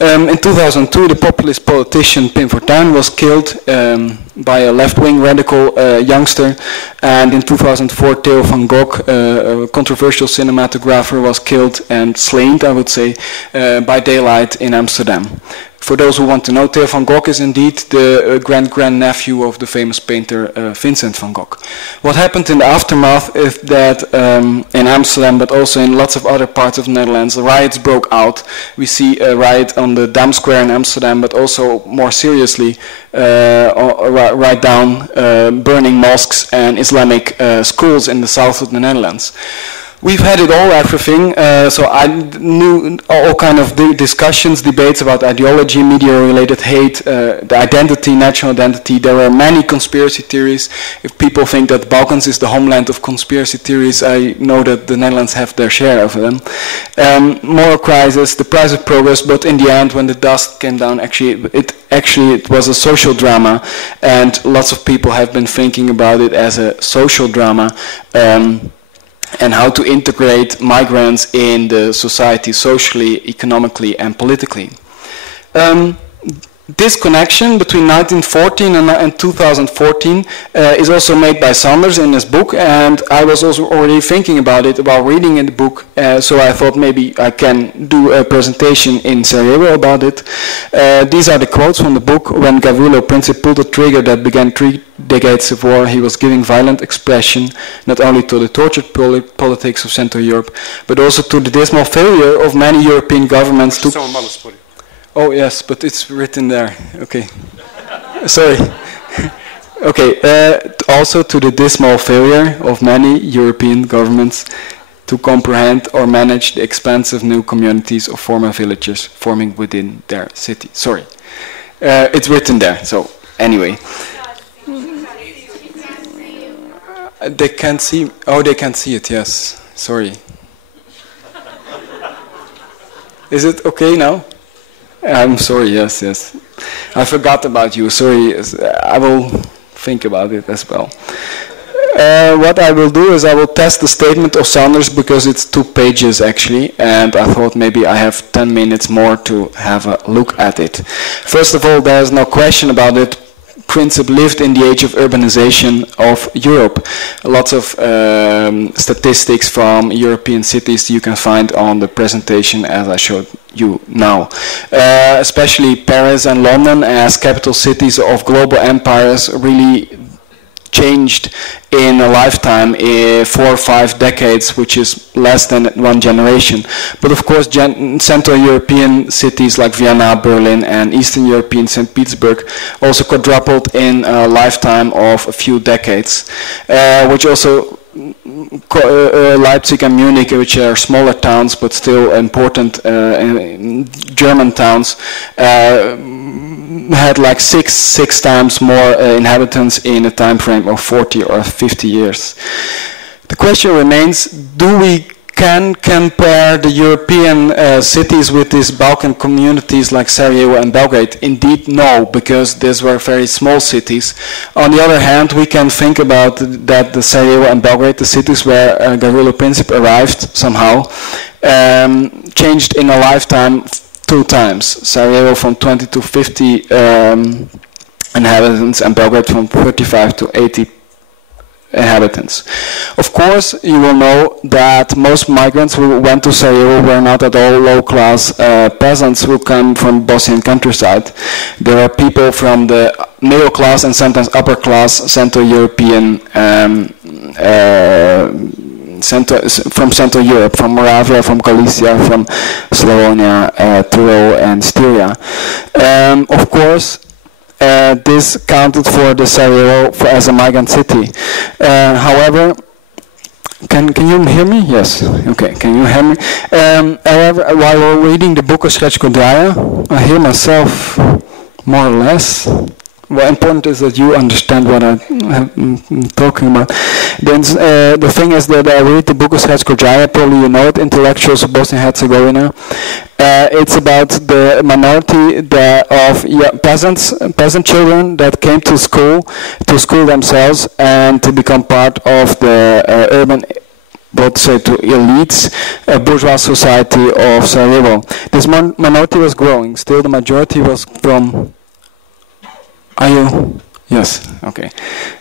In 2002, the populist politician Pim Fortuyn was killed by a left-wing radical youngster, and in 2004 Theo van Gogh, a controversial cinematographer, was killed and slain, I would say, by daylight in Amsterdam. For those who want to know, Theo van Gogh is indeed the grand-nephew of the famous painter Vincent van Gogh. What happened in the aftermath is that in Amsterdam, but also in lots of other parts of the Netherlands, riots broke out. We see a riot on the Dam Square in Amsterdam, but also more seriously, right down, burning mosques and Islamic schools in the south of the Netherlands. We've had it all, everything, so I knew all kind of discussions, debates about ideology, media-related hate, the identity, national identity. There are many conspiracy theories. If people think that Balkans is the homeland of conspiracy theories, I know that the Netherlands have their share of them. Moral crisis, the price of progress, but in the end, when the dust came down, it was a social drama, and lots of people have been thinking about it as a social drama. And how to integrate migrants in the society socially, economically, and politically. This connection between 1914 and 2014 is also made by Saunders in his book, and I was also already thinking about it while reading in the book, so I thought maybe I can do a presentation in Sarajevo about it. These are the quotes from the book. When Gavrilo Princip pulled the trigger that began 3 decades of war, he was giving violent expression not only to the tortured politics of Central Europe, but also to the dismal failure of many European governments to... Oh yes, but it's written there. Okay, sorry. Okay, also to the dismal failure of many European governments to comprehend or manage the expansive new communities of former villages forming within their city. Sorry, it's written there. So anyway, they can't see. Oh, they can't see it. Yes. Sorry. Is it okay now? I'm sorry, yes. I forgot about you, sorry. I will think about it as well. What I will do is I will test the statement of Sanders because it's 2 pages actually, and I thought maybe I have 10 minutes more to have a look at it. First of all, there's no question about it. Princip lived in the age of urbanization of Europe. Lots of statistics from European cities you can find on the presentation as I showed you now. Especially Paris and London as capital cities of global empires really changed in a lifetime, 4 or 5 decades, which is less than 1 generation. But of course, Central European cities like Vienna, Berlin, and Eastern European St. Petersburg also quadrupled in a lifetime of a few decades, which also Leipzig and Munich, which are smaller towns but still important German towns, had like six times more inhabitants in a time frame of 40 or 50 years. The question remains, do we can compare the European cities with these Balkan communities like Sarajevo and Belgrade? Indeed, no, because these were very small cities. On the other hand, we can think about that the Sarajevo and Belgrade, the cities where Gavrilo Princip arrived somehow, changed in a lifetime 2 times. Sarajevo from 20 to 50 inhabitants and Belgrade from 35 to 80 inhabitants. Of course, you will know that most migrants who went to Sarajevo were not at all low-class peasants who come from Bosnian countryside. There are people from the middle class and sometimes upper class Central European from Central Europe, from Moravia, from Galicia, from Slavonia, Tyrol and Styria. Of course, this counted for the Sarajevo as a migrant city. However, can you hear me? Yes. Okay. Can you hear me? However, while we're reading the book of Srečko Draja, I hear myself more or less. Well, important is that you understand what I'm talking about. Then the thing is that I read the book of Srečko Draja, probably you know it, Intellectuals of Bosnia and Herzegovina. It's about the minority of peasant children that came to school themselves and to become part of the urban, let's say, to elites, bourgeois society of Sarajevo. This minority was growing. Still, the majority was from. Are you? Yes. Okay.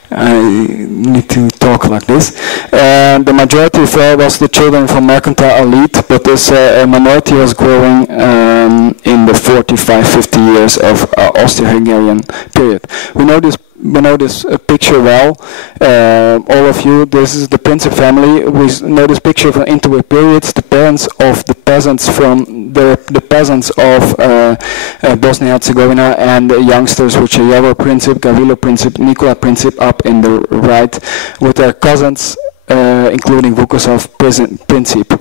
I need to talk like this. The majority was the children from mercantile elite, but this minority was growing in the 45-50 years of Austro-Hungarian period. We know this picture well. All of you, this is the Princip family. We know this picture from interwar periods. The parents of the peasants from the peasants of Bosnia and Herzegovina and the youngsters, which are Jevor Princip, Gavrilo Princip, Nikola Princip, up in the right, with their cousins, including Vukoslav Princip.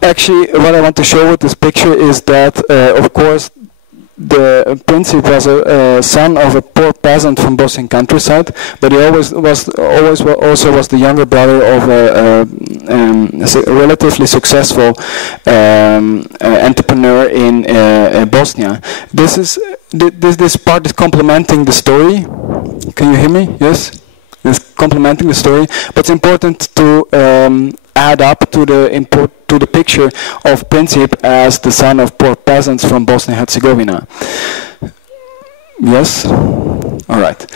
Actually, what I want to show with this picture is that, of course, the Princip was a son of a poor peasant from Bosnian countryside, but he always was the younger brother of a relatively successful entrepreneur in Bosnia. This part is complementing the story. Can you hear me? Yes? It's complementing the story, but it's important to add up to the picture of Princip as the son of poor peasants from Bosnia and Herzegovina. Yes? All right.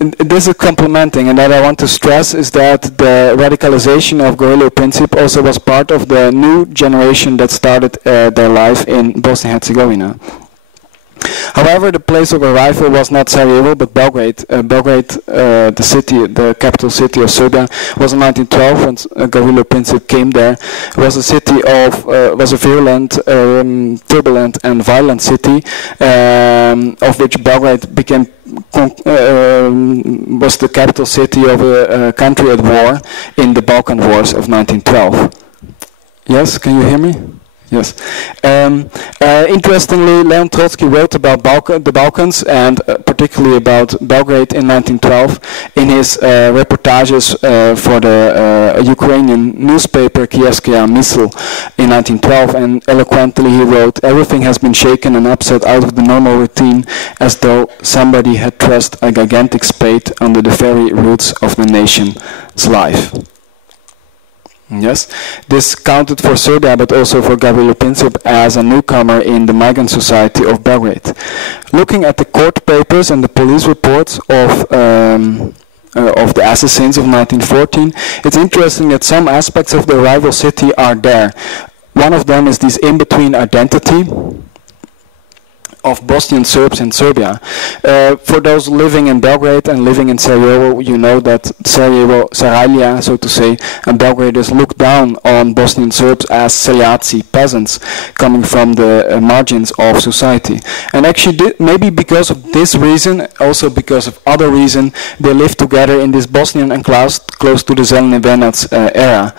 This is complementing, and that I want to stress is that the radicalization of Gavrilo Princip also was part of the new generation that started their life in Bosnia and Herzegovina. However, the place of arrival was not Sarajevo, but Belgrade. Belgrade, the city, the capital city of Serbia, was in 1912 when Gavrilo Princip came there. It was a city was a virulent, turbulent, and violent city, of which Belgrade became was the capital city of a country at war in the Balkan Wars of 1912. Yes, can you hear me? Yes. Interestingly, Leon Trotsky wrote about the Balkans and particularly about Belgrade in 1912 in his reportages for the Ukrainian newspaper Kievskaya Misl in 1912, and eloquently he wrote, "Everything has been shaken and upset out of the normal routine as though somebody had thrust a gigantic spade under the very roots of the nation's life." Yes, this counted for Serbia, but also for Gavrilo Princip as a newcomer in the migrant society of Belgrade. Looking at the court papers and the police reports of the assassins of 1914, it's interesting that some aspects of the rival city are there. One of them is this in-between identity of Bosnian Serbs in Serbia. For those living in Belgrade and living in Sarajevo, you know that Sarajlija, so to say, and Belgrade is looked down on Bosnian Serbs as seljaci, peasants, coming from the margins of society. And actually, maybe because of this reason, also because of other reason, they live together in this Bosnian enclave close to the Zeleni Venac era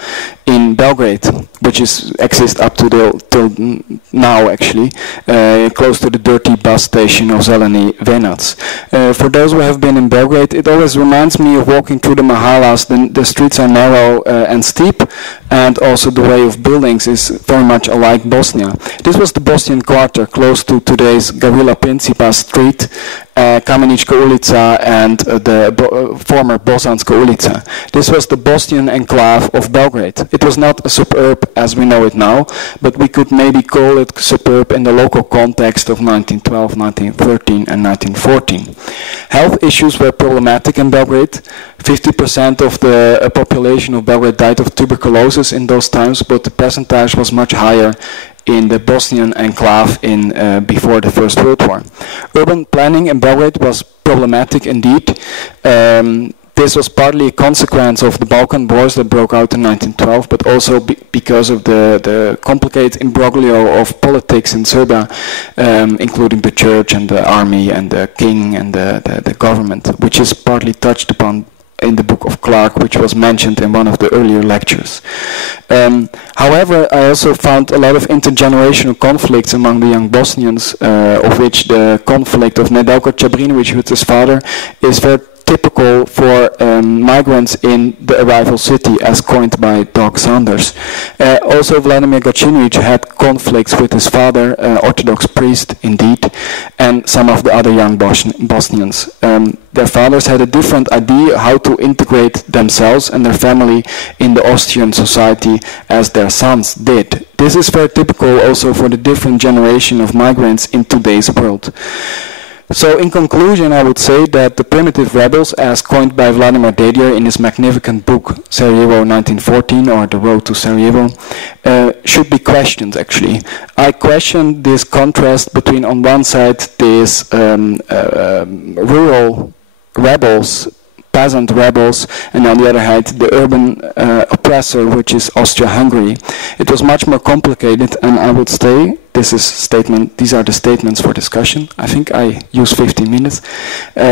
in Belgrade, which exists up to till now, actually, close to the dirty bus station of Zeleni Venac. For those who have been in Belgrade, it always reminds me of walking through the mahalas. The streets are narrow and steep, and also the way of buildings is very much alike Bosnia. This was the Bosnian quarter, close to today's Gavrila Principa street, Kamenička ulica, and the former Bosanska ulica. This was the Bosnian enclave of Belgrade. It was not a suburb as we know it now, but we could maybe call it suburb in the local context of 1912, 1913, and 1914. Health issues were problematic in Belgrade. 50% of the population of Belgrade died of tuberculosis in those times, but the percentage was much higher in the Bosnian enclave before the First World War. Urban planning in Belgrade was problematic indeed. This was partly a consequence of the Balkan Wars that broke out in 1912, but also because of the complicated imbroglio of politics in Serbia, including the church and the army and the king and the government, which is partly touched upon in the book of Clark, which was mentioned in one of the earlier lectures. However, I also found a lot of intergenerational conflicts among the young Bosnians, of which the conflict of Nedeljko Čabrinović with his father is very typical for migrants in the arrival city, as coined by Doc Saunders. Also, Vladimir Gacinović had conflicts with his father, Orthodox priest indeed, and some of the other young Bosnians. Their fathers had a different idea how to integrate themselves and their family in the Austrian society as their sons did. This is very typical also for the different generation of migrants in today's world. So in conclusion, I would say that the primitive rebels, as coined by Vladimir Dedijer in his magnificent book Sarajevo 1914, or The Road to Sarajevo, should be questioned actually. I question this contrast between on one side these rural rebels, peasant rebels, and on the other hand the urban oppressor, which is Austria-Hungary. It was much more complicated, and I would say these are the statements for discussion. I think I use 15 minutes.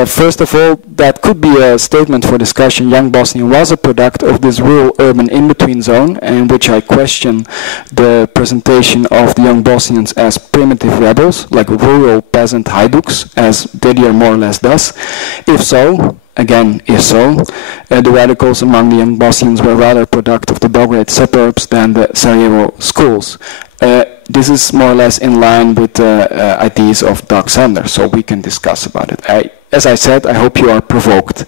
First of all, that could be a statement for discussion. Young Bosnia was a product of this rural-urban in-between zone, in which I question the presentation of the young Bosnians as primitive rebels, like rural peasant Hajduks, as Dedijer more or less does. If so, again, if so, the radicals among the young Bosnians were rather a product of the Belgrade suburbs than the Sarajevo schools. This is more or less in line with the ideas of Doc Saunders, so we can discuss about it. As I said, I hope you are provoked.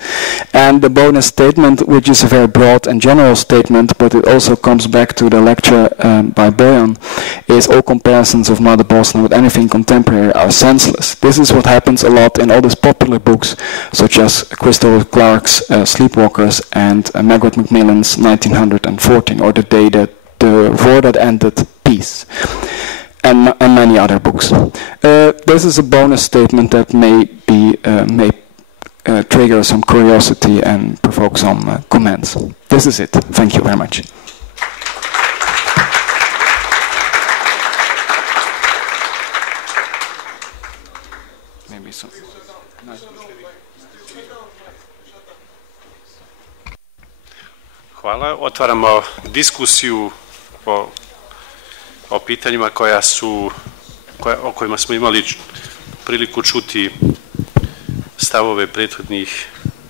And the bonus statement, which is a very broad and general statement, but it also comes back to the lecture by Bojan, is all comparisons of Mlada Bosna with anything contemporary are senseless. This is what happens a lot in all these popular books, such as Christopher Clark's Sleepwalkers and Margaret Macmillan's 1914, or The Day That the War That Ended Peace, and many other books. This is a bonus statement that may trigger some curiosity and provoke some comments. This is it. Thank you very much. Maybe some. Hvala. Otvaramo diskusiju po o pitanjima o kojima smo imali priliku čuti stavove prethodnih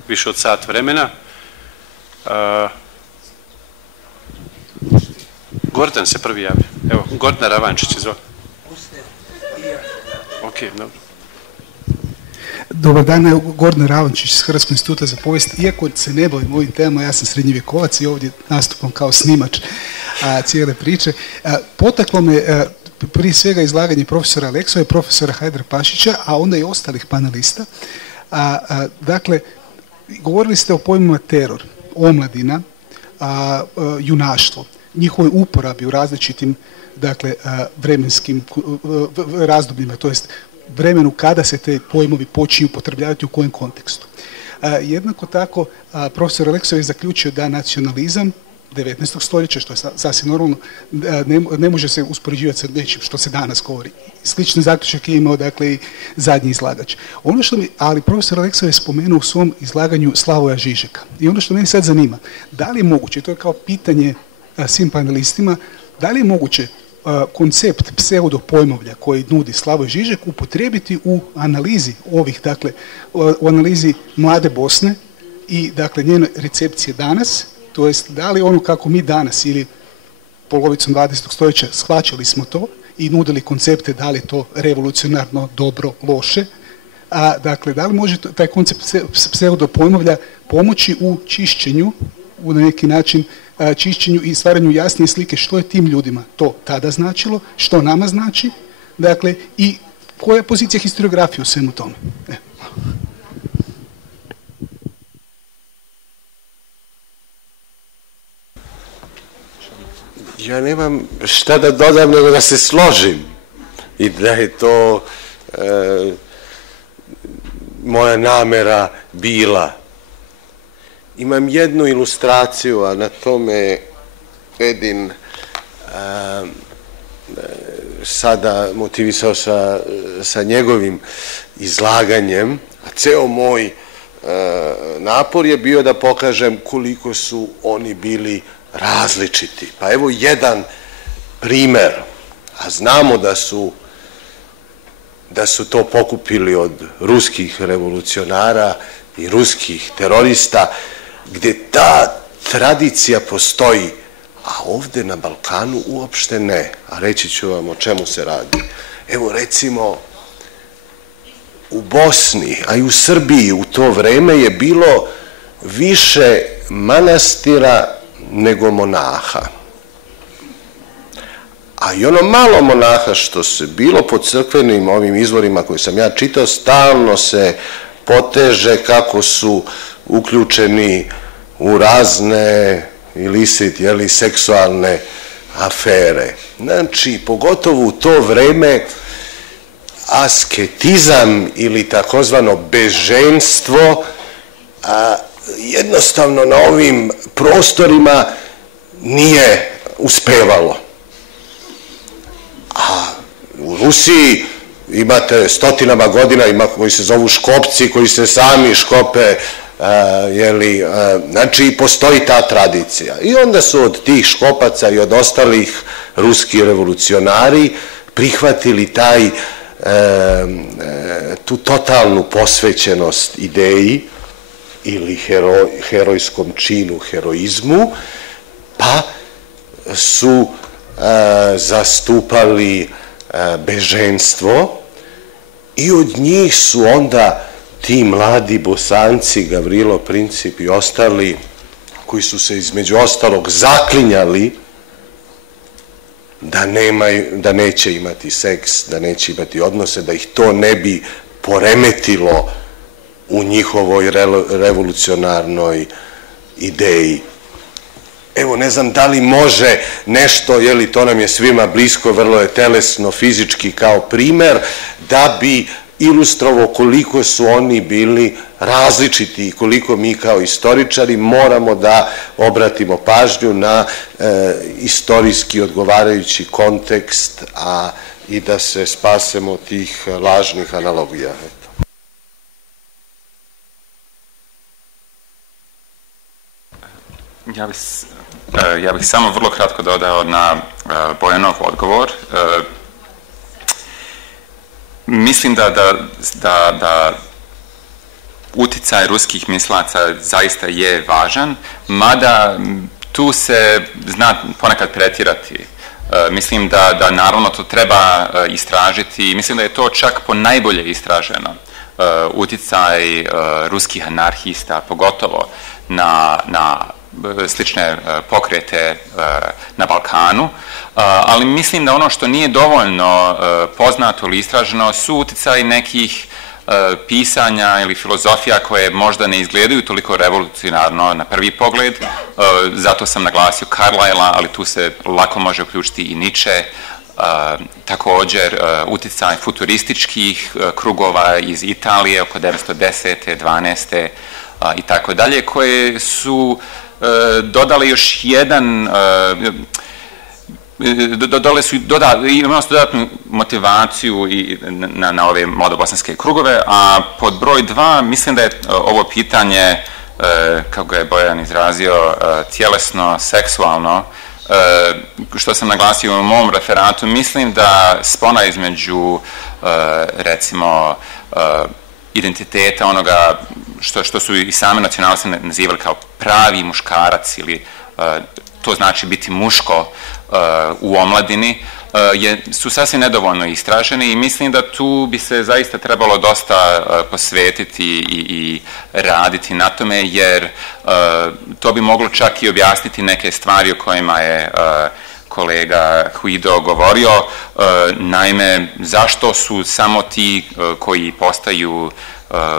više od sat vremena. Gordan se prvi javio. Evo, Gordana Ravančić, izvoli. Ok, dobro. Dobar dan, Gordan Ravančić iz Hrvatskog instituta za povijest. Iako se ne bavim ovim temama, ja sam srednjovjekovac i ovdje nastupam kao snimač cijele priče. Potaklo me prije svega izlaganje profesora Aleksova i profesora Hajdarpašića, a onda i ostalih panelista. Dakle, govorili ste o pojmima teror, omladina, junaštvo, njihovoj uporabi u različitim, dakle, vremenskim razdobljima, to jest vremenu kada se te pojmovi počinju upotrebljavati u kojem kontekstu. Jednako tako, profesor Aleksov je zaključio da nacionalizam 19. stoljeća, što je sasvim normalno, ne može se uspoređivati sa nečim što se danas govori. Slični zaključak je imao, dakle, i zadnji izlagač. Ali profesor Aleksov je spomenuo u svom izlaganju Slavoja Žižeka. I ono što mene sad zanima, da li je moguće, to je kao pitanje svim panelistima, da li je moguće koncept pseudopojmovlja koji nudi Slavoj Žižek upotrijebiti u analizi ovih, dakle, u analizi Mlade Bosne i, dakle, njene recepcije danas, to jest da li ono kako mi danas ili polovicom 20. stoljeća shvaćali smo to i nudili koncepte da li je to revolucionarno, dobro, loše, dakle, da li može taj koncept pseudopojmovlja pomoći u čišćenju, u neki način čišćenju i stvaranju jasnije slike što je tim ljudima to tada značilo, što nama znači, dakle, i koja je pozicija historiografije u svemu tome. Ja nemam šta da dodam nego da se složim i da je to moja namera bila. Imam jednu ilustraciju, a na tome Edin sada motivisao sa njegovim izlaganjem, a ceo moj napor je bio da pokažem koliko su oni bili različiti. Pa evo jedan primer, a znamo da su to pokupili od ruskih revolucionara i ruskih terorista, gdje ta tradicija postoji, a ovdje na Balkanu uopšte ne. A reći ću vam o čemu se radi. Evo recimo u Bosni, a i u Srbiji u to vreme je bilo više manastira nego monaha. A i ono malo monaha što se bilo po crkvenim ovim izvorima koje sam ja čitao, stalno se poteže kako su uključeni u razne ilisit, seksualne afere. Znači, pogotovo u to vreme asketizam ili takozvano beženstvo jednostavno na ovim prostorima nije uspevalo. A u Rusiji imate stotinama godina, ima koji se zovu škopci, koji se sami škope, znači postoji ta tradicija. I onda su od tih škopaca i od ostalih ruski revolucionari prihvatili tu totalnu posvećenost ideji ili herojskom činu, heroizmu, pa su zastupali beženstvo i od njih su onda ti mladi Bosanci, Gavrilo Princip i ostali, koji su se između ostalog zaklinjali da neće imati seks, da neće imati odnose, da ih to ne bi poremetilo u njihovoj revolucionarnoj ideji. Evo, ne znam da li može nešto, to nam je svima blisko, vrlo je telesno, fizički kao primer, da bi ilustrovao koliko su oni bili različiti i koliko mi kao istoričari moramo da obratimo pažnju na istorijski odgovarajući kontekst, a i da se spasemo tih lažnih analogija. Ja bih samo vrlo kratko dodao na Bojanov odgovor. Mislim da utjecaj ruskih mislaca zaista je važan, mada tu se zna ponekad pretjerati. Mislim da naravno to treba istražiti, mislim da je to čak ponajbolje istraženo. Utjecaj ruskih anarhista, pogotovo na slične pokrete na Balkanu, ali mislim da ono što nije dovoljno poznato ili istraženo su utjecaji nekih pisanja ili filozofija koje možda ne izgledaju toliko revolucionarno na prvi pogled. Zato sam naglasio Carlyla, ali tu se lako može uključiti i Nietzsche. Također utjecaj futurističkih krugova iz Italije oko 1910. 12. I tako dalje, koje su dodali još jedan imali su dodatnu motivaciju na ove mladobosanske krugove, a pod broj 2 mislim da je ovo pitanje, kako ga je Bojan izrazio, tjelesno, seksualno, što sam naglasio u mom referatu. Mislim da spona između recimo identiteta onoga što su i same nacionalisti nazivali kao pravi muškarac, ili to znači biti muško u omladini, su sasvim nedovoljno istraženi i mislim da tu bi se zaista trebalo dosta posvetiti i raditi na tome, jer to bi moglo čak i objasniti neke stvari o kojima je kolega Guido govorio. Naime, zašto su samo ti koji postaju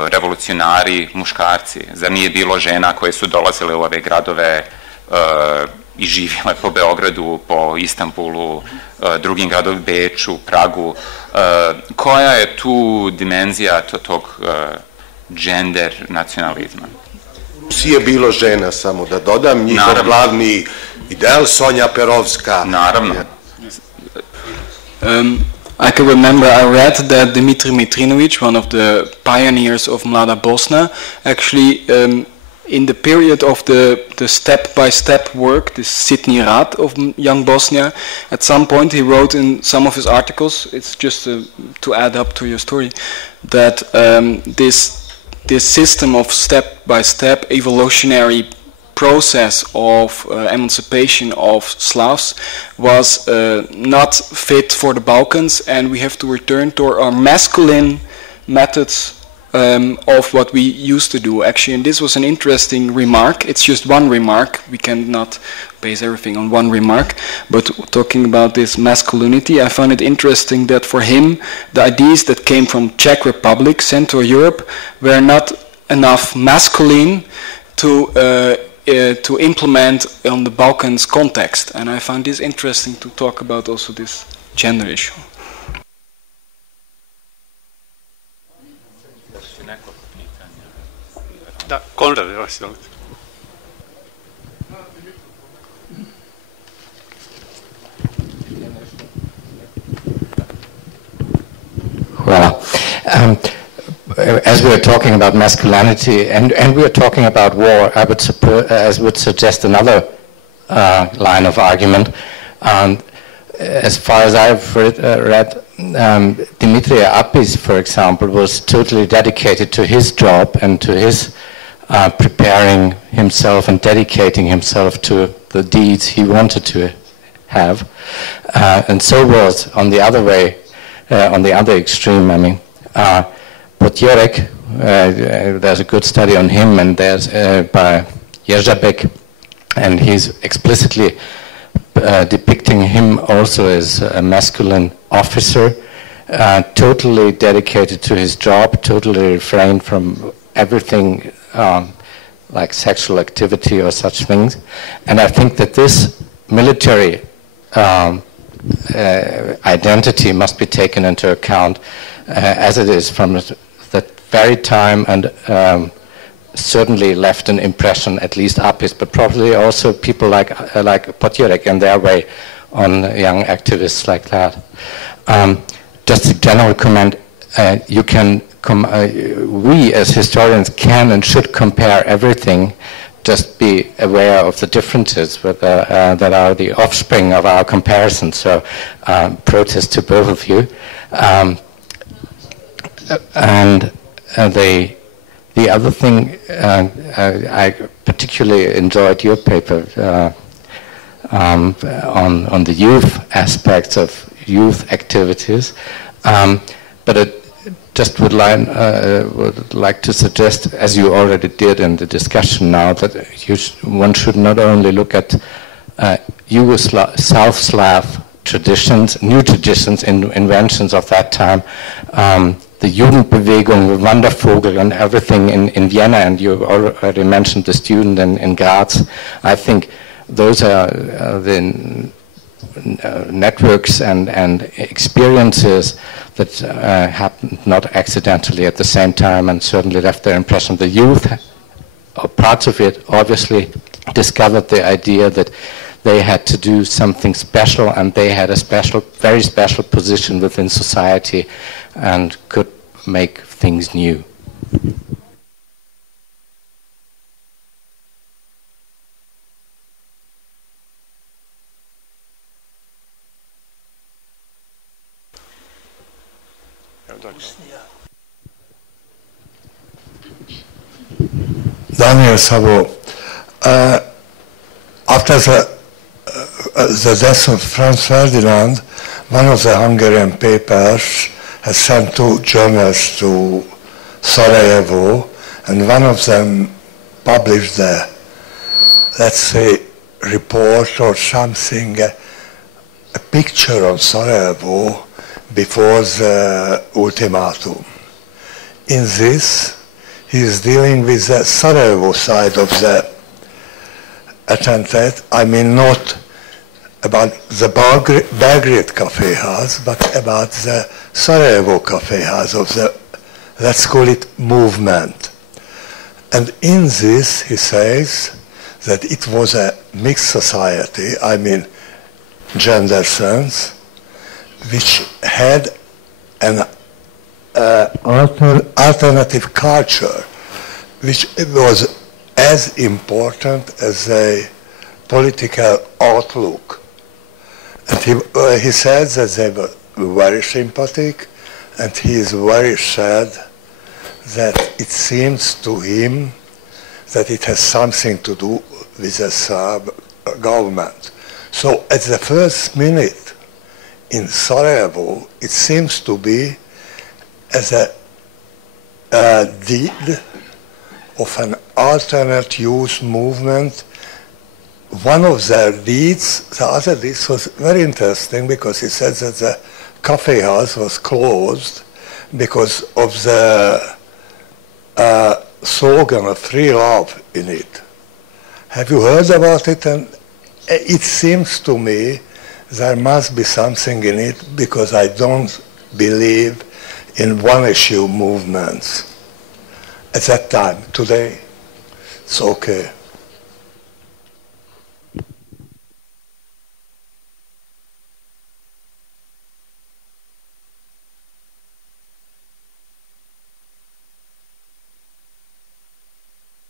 revolucionari muškarci? Zar nije bilo žena koje su dolazile u ove gradove i živjele po Beogradu, po Istanbulu, drugim gradovima, Beču, Pragu? Koja je tu dimenzija tog gender nacionalizma? U Rusiji je bilo žena, samo da dodam, njihov glavni ideal, Sonja Perovska. Naravno. I can remember I read that Dmitry Mitrinović, one of the pioneers of Mlada Bosna, actually in the period of the step-by-step work, this Sitni Rad of Young Bosnia, at some point he wrote in some of his articles, it's just to add up to your story, that this system of step-by-step evolutionary process of emancipation of Slavs was not fit for the Balkans, and we have to return to our masculine methods of what we used to do, actually. And this was an interesting remark. It's just one remark. We cannot base everything on one remark. But talking about this masculinity, I found it interesting that for him, the ideas that came from Czech Republic, Central Europe, were not enough masculine to implement on the Balkans context. And I found this interesting to talk about also this gender issue. Da, Konrad, evo si volite. Hvala. As we are talking about masculinity and we are talking about war, I would suggest another line of argument. As far as I've read, Dimitri Apis, for example, was totally dedicated to his job and to his preparing himself and dedicating himself to the deeds he wanted to have. And so was on the other way, on the other extreme, I mean, Potjerek, there's a good study on him, and there's by Jerzabek, and he's explicitly depicting him also as a masculine officer, totally dedicated to his job, totally refrained from everything like sexual activity or such things. And I think that this military identity must be taken into account as it is from that very time, and certainly left an impression, at least Apis, but probably also people like Potjerek in their way on young activists like that. Just a general comment, we as historians can and should compare everything just be aware of the differences that are the offspring of our comparison. So protest to both of you. And the other thing, I particularly enjoyed your paper on the youth aspects of youth activities, but it just would like to suggest, as you already did in the discussion now, that one should not only look at South Slav traditions, new traditions, inventions of that time, the Jugendbewegung, the Wandervogel and everything in Vienna, and you already mentioned the student in Graz. I think those are the networks and experiences that happened not accidentally at the same time and certainly left their impression. The youth, or parts of it, obviously discovered the idea that they had to do something special, and they had a special, very special position within society and could make things new. Daniel Sabo, after the death of Franz Ferdinand, one of the Hungarian papers has sent 2 journals to Sarajevo, and one of them published a, let's say, report or something, a picture of Sarajevo before the ultimatum. In this, he is dealing with the Sarajevo side of the attempt. I mean, not about the Belgrade Cafe House, but about the Sarajevo Cafe House of the, let's call it, movement. And in this, he says that it was a mixed society, I mean, gender sense, which had an alternative culture, which was as important as a political outlook. And he said that they were very sympathetic, and he is very sad that it seems to him that it has something to do with the Serb government. So at the first minute in Sarajevo, it seems to be as a deed of an alternate youth movement. One of their deeds, the other deeds was very interesting because he said that the cafe house was closed because of the slogan of free love in it. Have you heard about it? And it seems to me there must be something in it, because I don't believe in one-issue movements at that time. Today, it's okay.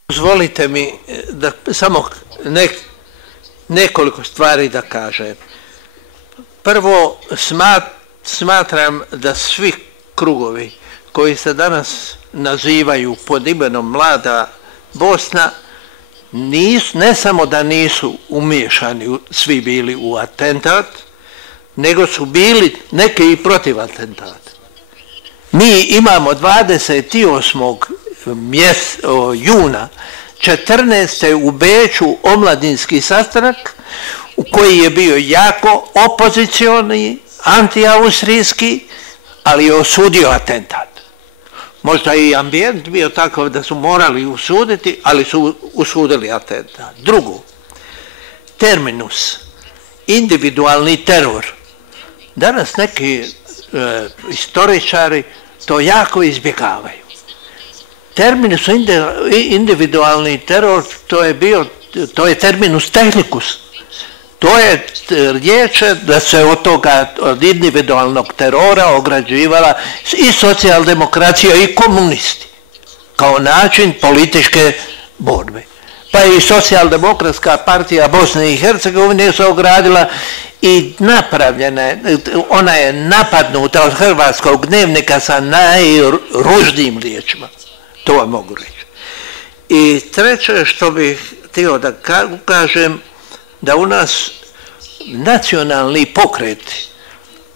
Dozvolite mi da samo nekoliko stvari da kažem. Prvo, smatram da svi krugovi koji se danas nazivaju pod imenom Mlada Bosna ne samo da nisu umiješani svi bili u atentat, nego su bili neki i protiv atentata. Mi imamo 28. juna 14. u Beču omladinski sastanak u koji je bio jako opozicioni, anti-austrijski, ali je osudio atentat. Možda i ambijent bio takav da su morali usuditi, ali su usudili atentat. Drugo, terminus, individualni teror. Danas neki istoričari to jako izbjegavaju. Terminus individualni teror, to je terminus technicus. To je riječ da se od individualnog terora ograđivala i socijaldemokracija i komunisti kao način političke borbe. pa i Socijaldemokratska partija Bosne i Hercegovine se ogradila i napravljena, ona je napadnuta od hrvatskog dnevnika sa najružnijim riječima. To vam mogu reći. I treće što bih htio da kažem, da u nas nacionalni pokreti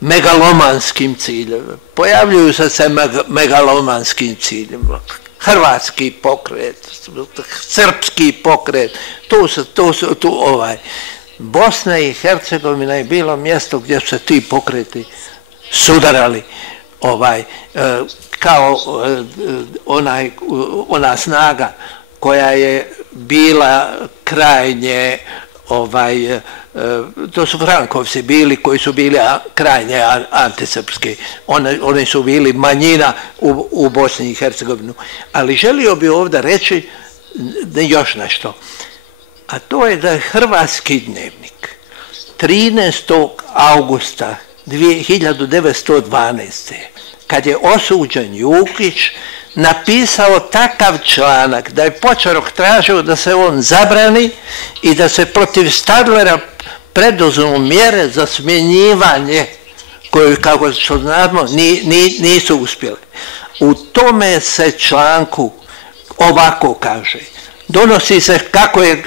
megalomanskim ciljevima, pojavljuju se megalomanskim ciljevima, hrvatski pokret, srpski pokret, Bosna i Hercegovina je bilo mjesto gdje su se ti pokreti sudarali, kao ona snaga koja je bila krajnje, to su Frankovci bili koji su bili krajnje antisrpski. Oni su bili manjina u Bosni i Hercegovini. Ali želio bi ovdje reći još nešto. A to je da je hrvatski dnevnik 13. augusta 1912. kad je osuđen Jukić, napisao takav članak da je Počorok tražio da se on zabrani i da se protiv Stadlera preduzmu mjere za smjenjivanje koje, kako što znamo, nisu uspjeli. U tome se članku ovako kaže: donosi se kako je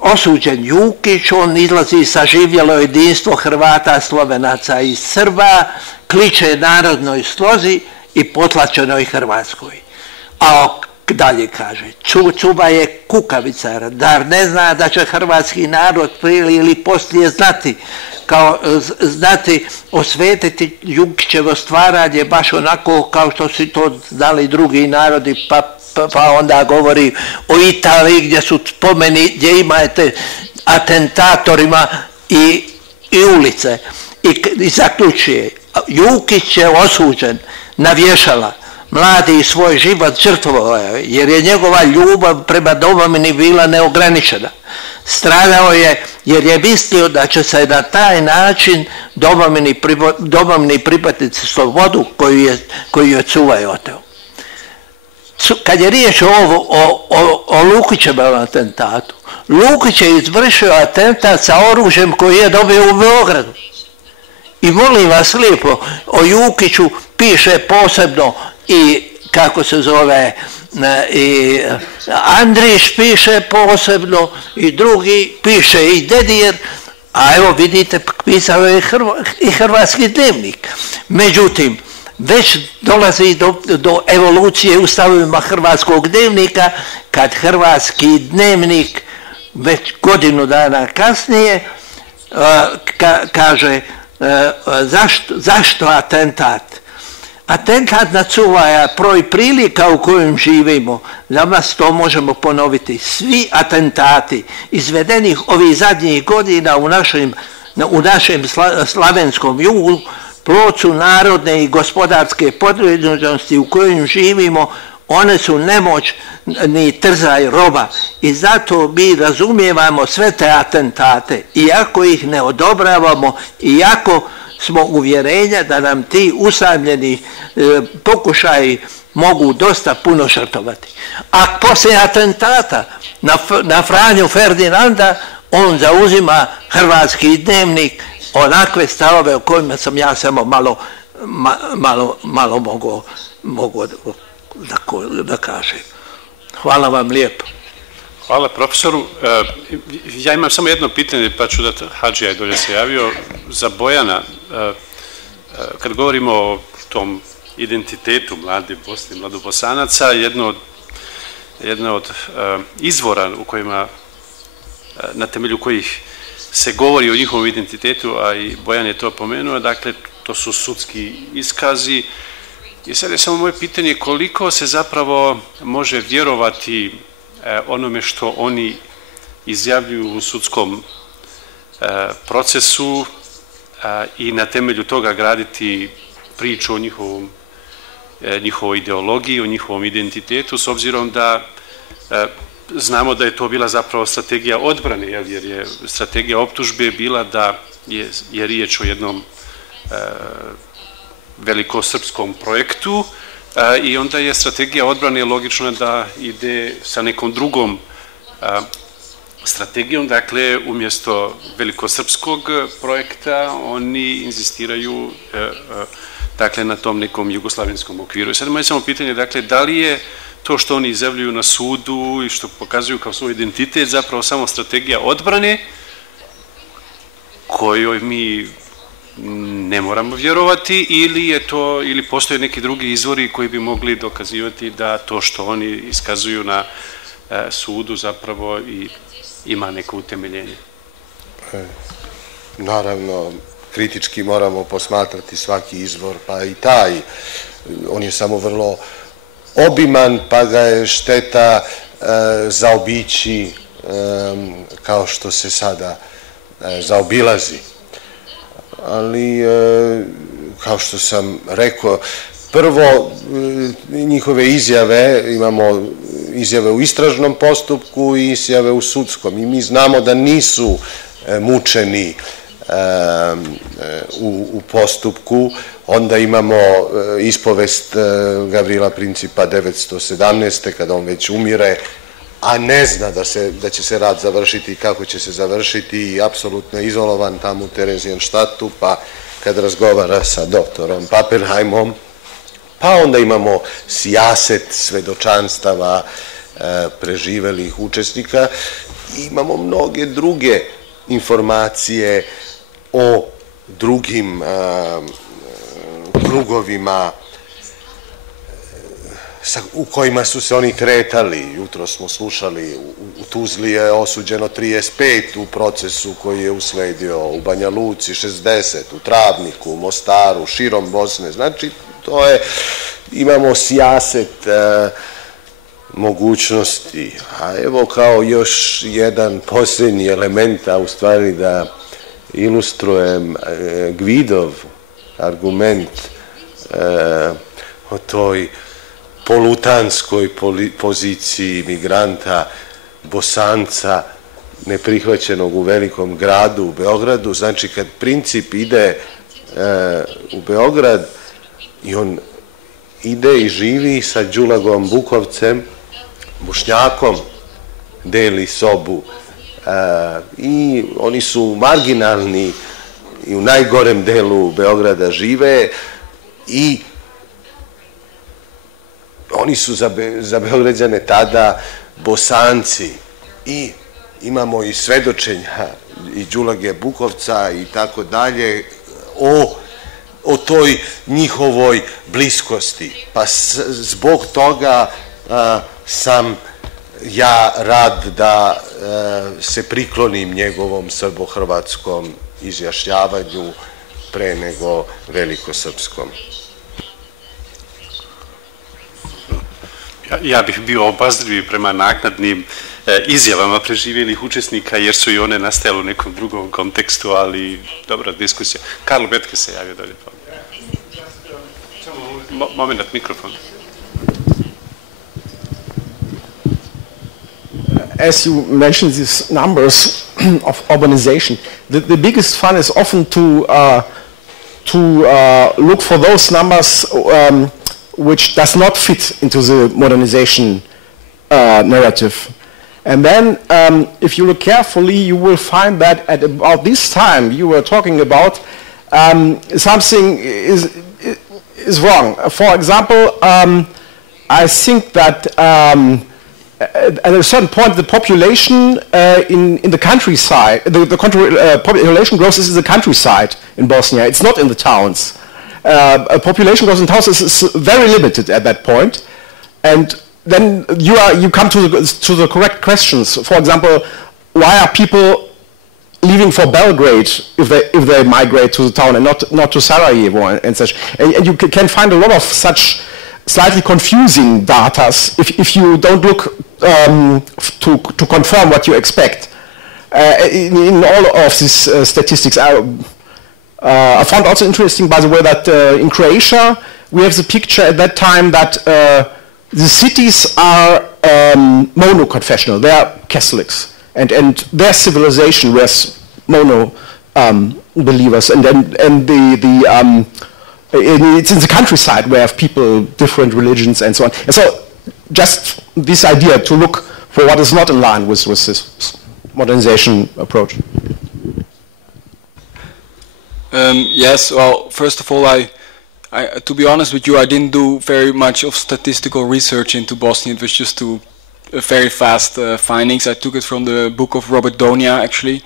osuđen Jukić, on izlazi sa živjelo jedinstvo Hrvata, Slovenaca i Srba, kliče narodnoj slozi i potlačenoj Hrvatskoj. A dalje kaže: Čuba je kukavica, dar ne zna da će hrvatski narod prije ili poslije znati osvetiti Jukićevo stvaranje baš onako kao što su to znali drugi narodi, pa onda govori o Italiji gdje su spomeni, gdje imate atentatorima i ulice. I zaključuje: Jukić je osuđen na vješala, mladi svoj život žrtvovao je, jer je njegova ljubav prema domovini bila neograničena. Stradao je jer je mislio da će se na taj način domovini pripatiti slobodu koju je Cuvaj oteo. Kad je riječ o Lukićevom atentatu, Lukić je izvršio atentat sa oružjem koji je dobio u Beogradu. I molim vas lijepo, o Jukiću piše posebno i, kako se zove, i Andrić piše posebno, i drugi piše i Dedijer, a evo vidite, pisao je i hrvatski dnevnik. Međutim, već dolazi do evolucije u stavovima hrvatskog dnevnika, kad hrvatski dnevnik već godinu dana kasnije kaže: zašto atentat? Atentat na Cuvaja, broj prilika u kojem živimo, za vas to možemo ponoviti. Svi atentati izvedenih ovih zadnjih godina u našem slavenskom jugu plod su narodne i gospodarske podređenosti u kojim živimo. One su nemoć ni trzaj roba i zato mi razumijevamo sve te atentate, iako ih ne odobravamo, iako smo uvjerenja da nam ti usamljeni pokušaji mogu dosta puno žrtvovati. A poslije atentata na Franju Ferdinanda on zauzima hrvatski dnevnik onakve stavove o kojima sam ja samo malo mogu da kažem. Hvala vam lijepo. Hvala profesoru. Ja imam samo jedno pitanje, pa ću da Hadžija dolje se javio. Za Bojana, kad govorimo o tom identitetu Mlade Bosne, Mladobosanaca, jedna od izvora u kojima, na temelju kojih se govori o njihovom identitetu, a i Bojan je to pomenuo, dakle, to su sudski iskazi. I sad je samo moje pitanje koliko se zapravo može vjerovati onome što oni izjavljuju u sudskom procesu i na temelju toga graditi priču o njihovoj ideologiji, o njihovom identitetu, s obzirom da znamo da je to bila zapravo strategija odbrane, jer je strategija optužbe bila da je riječ o jednom velikosrpskom projektu I onda je strategija odbrane logično da ide sa nekom drugom strategijom, dakle, umjesto velikosrpskog projekta, oni inzistiraju dakle, na tom nekom jugoslavenskom okviru. I sad imaju samo pitanje, dakle, da li je to što oni izjavljuju na sudu i što pokazuju kao svoj identitet zapravo samo strategija odbrane kojoj mi ne moramo vjerovati, ili postoje neki drugi izvori koji bi mogli dokazivati da to što oni iskazuju na sudu zapravo i ima neko utemeljenje. Naravno, kritički moramo posmatrati svaki izvor, pa i taj. On je samo vrlo obiman, pa ga je šteta zaobići kao što se sada zaobilazi. Ali, kao što sam rekao, prvo, njihove izjave, imamo izjave u istražnom postupku i izjave u sudskom. I mi znamo da nisu mučeni u postupku. Onda imamo ispovest Gavrila Principa 917. kada on već umire, a ne zna da će se rat završiti i kako će se završiti, i apsolutno izolovan tamo u Terezijanštatu, pa kad razgovara sa doktorom Pappenheimom, pa onda imamo sijaset svedočanstava preživelih učesnika, imamo mnoge druge informacije o drugim krugovima u kojima su se oni kretali. Jutro smo slušali, u Tuzli je osuđeno 35 u procesu koji je usledio, u Banja Luci 60, u Travniku, u Mostaru, širom Bosne. Znači, to je, imamo sijaset mogućnosti. A evo kao još jedan posljednji element, a u stvari da ilustrujem Guidov argument o toj polutanskoj poziciji migranta, Bosanca, neprihvaćenog u velikom gradu, u Beogradu. Znači, kad Princip ide u Beograd i on ide i živi sa Đulagom Bukovcem, Bošnjakom, deli sobu i oni su marginalni i u najgorem delu Beograda žive i oni su za Beograđane tada Bosanci, i imamo i svedočenja i Đulage Bukovca i tako dalje o toj njihovoj bliskosti. Pa zbog toga sam ja rad da se priklonim njegovom srbo-hrvatskom izjašnjavanju pre nego velikosrpskom. Ja bih bio obazriv prema naknadnim izjavama preživjelih učesnika, jer su i one nastajale u nekom drugom kontekstu, ali dobra diskusija. Karlo Betke se javio dalje. Moment, mikrofon. As you mentioned these numbers of urbanization, the biggest fun is often to look for those numbers which does not fit into the modernization narrative. And then, if you look carefully, you will find that at about this time you were talking about, something is wrong. For example, I think that at a certain point the population in the countryside, the population growth is in the countryside in Bosnia. It's not in the towns. Population growth in towns is very limited at that point, and then you come to the correct questions. For example, why are people leaving for Belgrade if they migrate to the town and not to Sarajevo and such? And you can find a lot of such slightly confusing data if you don't look to confirm what you expect. In all of these statistics, I found also interesting, by the way, that in Croatia we have the picture at that time that the cities are mono-confessional. They are Catholics, and their civilization was mono believers, and the it's in the countryside where have people different religions and so on. And so just this idea to look for what is not in line with this modernization approach. Yes, well, first of all, to be honest with you, I didn't do very much of statistical research into Bosnia. It was just very fast findings. I took it from the book of Robert Donia, actually.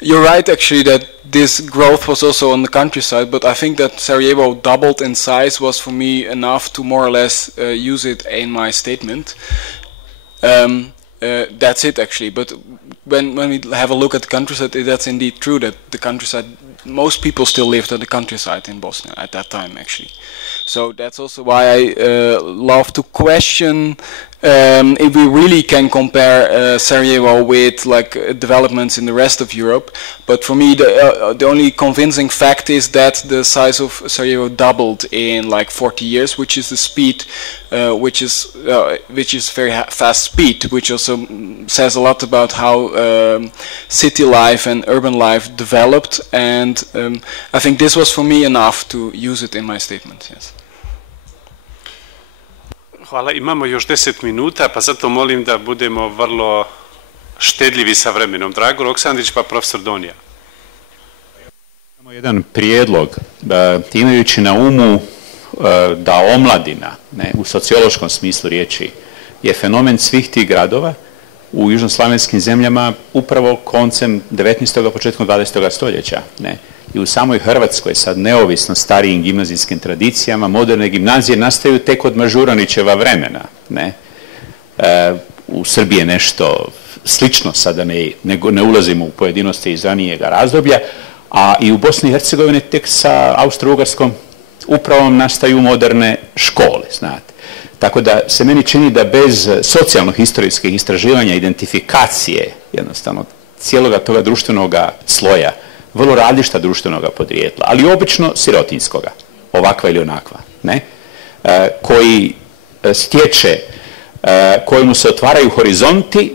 You're right, actually, that this growth was also on the countryside, but I think that Sarajevo doubled in size was for me enough to more or less use it in my statement. That's it, actually. But when we have a look at the countryside, that's indeed true that the countryside, most people still lived at the countryside in Bosnia at that time, actually. So that's also why I love to question if we really can compare Sarajevo with like developments in the rest of Europe. But for me, the only convincing fact is that the size of Sarajevo doubled in like 40 years, which is the speed, which is very fast speed, which also says a lot about how city life and urban life developed. And I think this was for me enough to use it in my statement. Yes. Hvala, imamo još 10 minuta, pa zato molim da budemo vrlo štedljivi sa vremenom. Drago Roksandić, pa profesor Donija. Imamo jedan prijedlog, imajući na umu da omladina, u sociološkom smislu riječi, je fenomen svih tih gradova u južnoslavenskim zemljama upravo koncem 19. početkom 20. stoljeća. I u samoj Hrvatskoj, sad neovisno starijim gimnazijskim tradicijama, moderne gimnazije nastaju tek od Mažuranićeva vremena. U Srbiji je nešto slično, sada ne ulazimo u pojedinosti iz ranijega razdoblja, a i u Bosni i Hercegovini tek sa Austro-Ugarskom upravom nastaju moderne škole, znate. Tako da se meni čini da bez socijalno-historijskih istraživanja, identifikacije, jednostavno cijeloga toga društvenog sloja, vrlo različita društvenoga podrijetla, ali obično sirotinskoga, ovakva ili onakva, koji stječe, kojemu se otvaraju horizonti,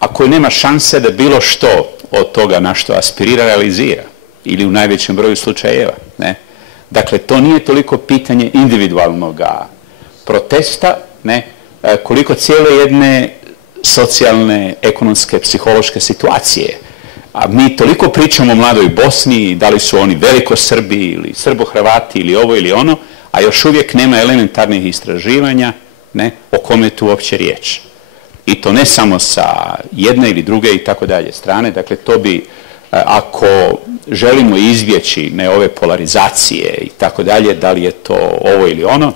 a koji nema šanse da bilo što od toga na što aspirira realizira, ili u najvećem broju slučajeva. Dakle, to nije toliko pitanje individualnog protesta, koliko cijele jedne socijalne, ekonomske, psihološke situacije. A mi toliko pričamo o mladoj Bosni, da li su oni velikosrbi ili srbo-hrvati ili ovo ili ono, a još uvijek nema elementarnih istraživanja o kome je tu uopće riječ. I to ne samo sa jedne ili druge i tako dalje strane, dakle to bi, ako želimo izbjeći ove polarizacije i tako dalje, da li je to ovo ili ono,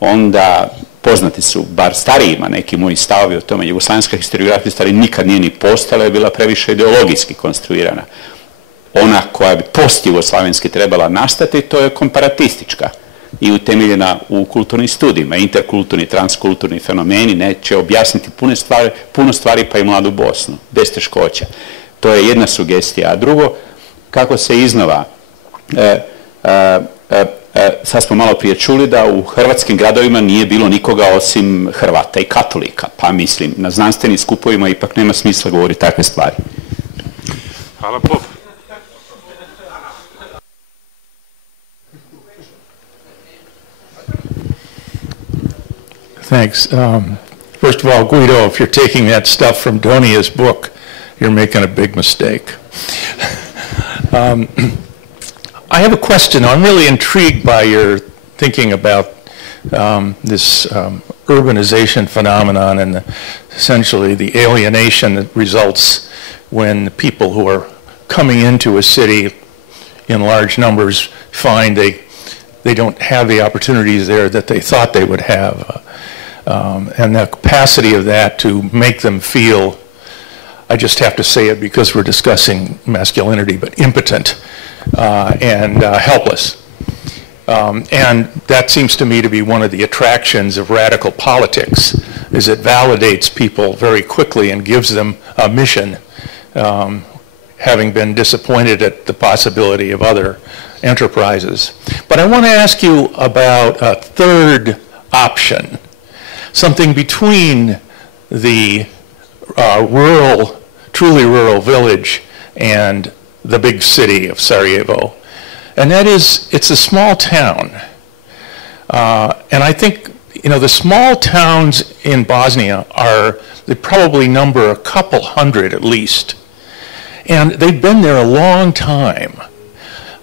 onda poznati su, bar starijima, neki moji stavovi o tome, jugoslavenska historiografija stvari nikad nije ni postala, je bila previše ideologijski konstruirana. Ona koja bi post-jugoslavenski trebala nastati, to je komparatistička i utemeljena u kulturnim studijima. Interkulturni, transkulturni fenomeni neće objasniti puno stvari, pa i mladu Bosnu, bez teškoća. To je jedna sugestija. A drugo, kako se iznova, sad smo malo prije čuli da u hrvatskim gradovima nije bilo nikoga osim Hrvata i katolika, pa mislim, na znanstvenim skupovima ipak nema smisla govoriti takve stvari. Hvala Bogu. Thanks. First of all, Guido, if you're taking that stuff from Donia's book, you're making a big mistake. I have a question. I'm really intrigued by your thinking about this urbanization phenomenon and essentially the alienation that results when the people who are coming into a city in large numbers find they don't have the opportunities there that they thought they would have. And the capacity of that to make them feel, I just have to say it because we're discussing masculinity, but impotent and helpless. And that seems to me to be one of the attractions of radical politics, is it validates people very quickly and gives them a mission, having been disappointed at the possibility of other enterprises. But I want to ask you about a third option, something between the truly rural village and the big city of Sarajevo. and that is, it's a small town. And I think, you know, the small towns in Bosnia they probably number a couple hundred at least. And they've been there a long time.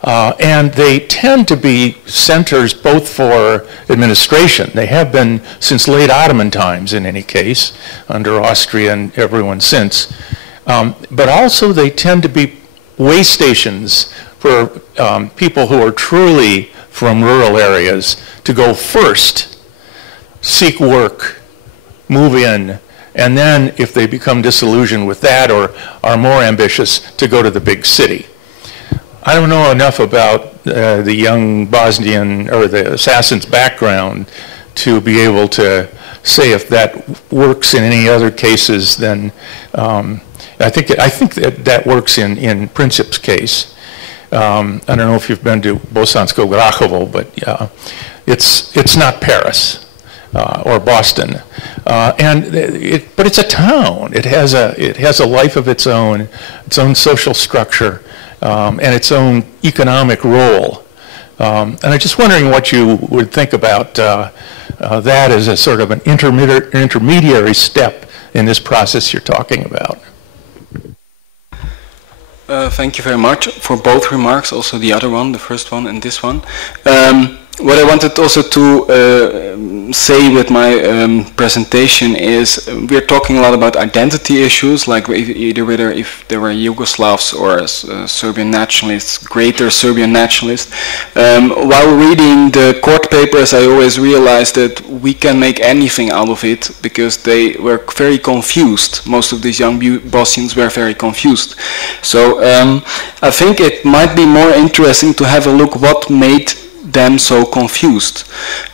And they tend to be centers both for administration. They have been since late Ottoman times in any case, under Austria and everyone since. But also they tend to be way stations for people who are truly from rural areas to go first, seek work, move in, and then if they become disillusioned with that or are more ambitious, to go to the big city. I don't know enough about the young Bosnian or the assassin's background to be able to say if that works in any other cases than I think that works in Princip's case. I don't know if you've been to Bosansko Grahovo, but it's not Paris or Boston, but it's a town. It has a life of its own social structure, and its own economic role. And I'm just wondering what you would think about that as a sort of an intermediary step in this process you're talking about. Thank you very much for both remarks, also the other one, the first one and this one. What I wanted also to say with my presentation is we're talking a lot about identity issues, like either whether if there were Yugoslavs or Serbian nationalists, greater Serbian nationalists. While reading the court papers, I always realized that we can make anything out of it because they were very confused. Most of these young Bosnians were very confused. So I think it might be more interesting to have a look what made them so confused,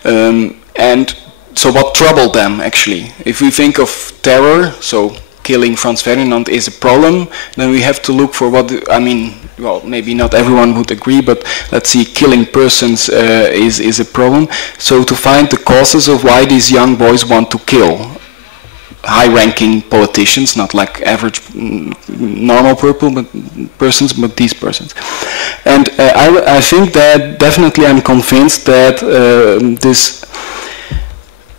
and so what troubled them actually. If we think of terror, so killing Franz Ferdinand is a problem, then we have to look for what, I mean, well, maybe not everyone would agree, but let's see, killing persons is a problem. So to find the causes of why these young boys want to kill high-ranking politicians, not like average normal persons, but these persons. And I think that definitely I'm convinced that this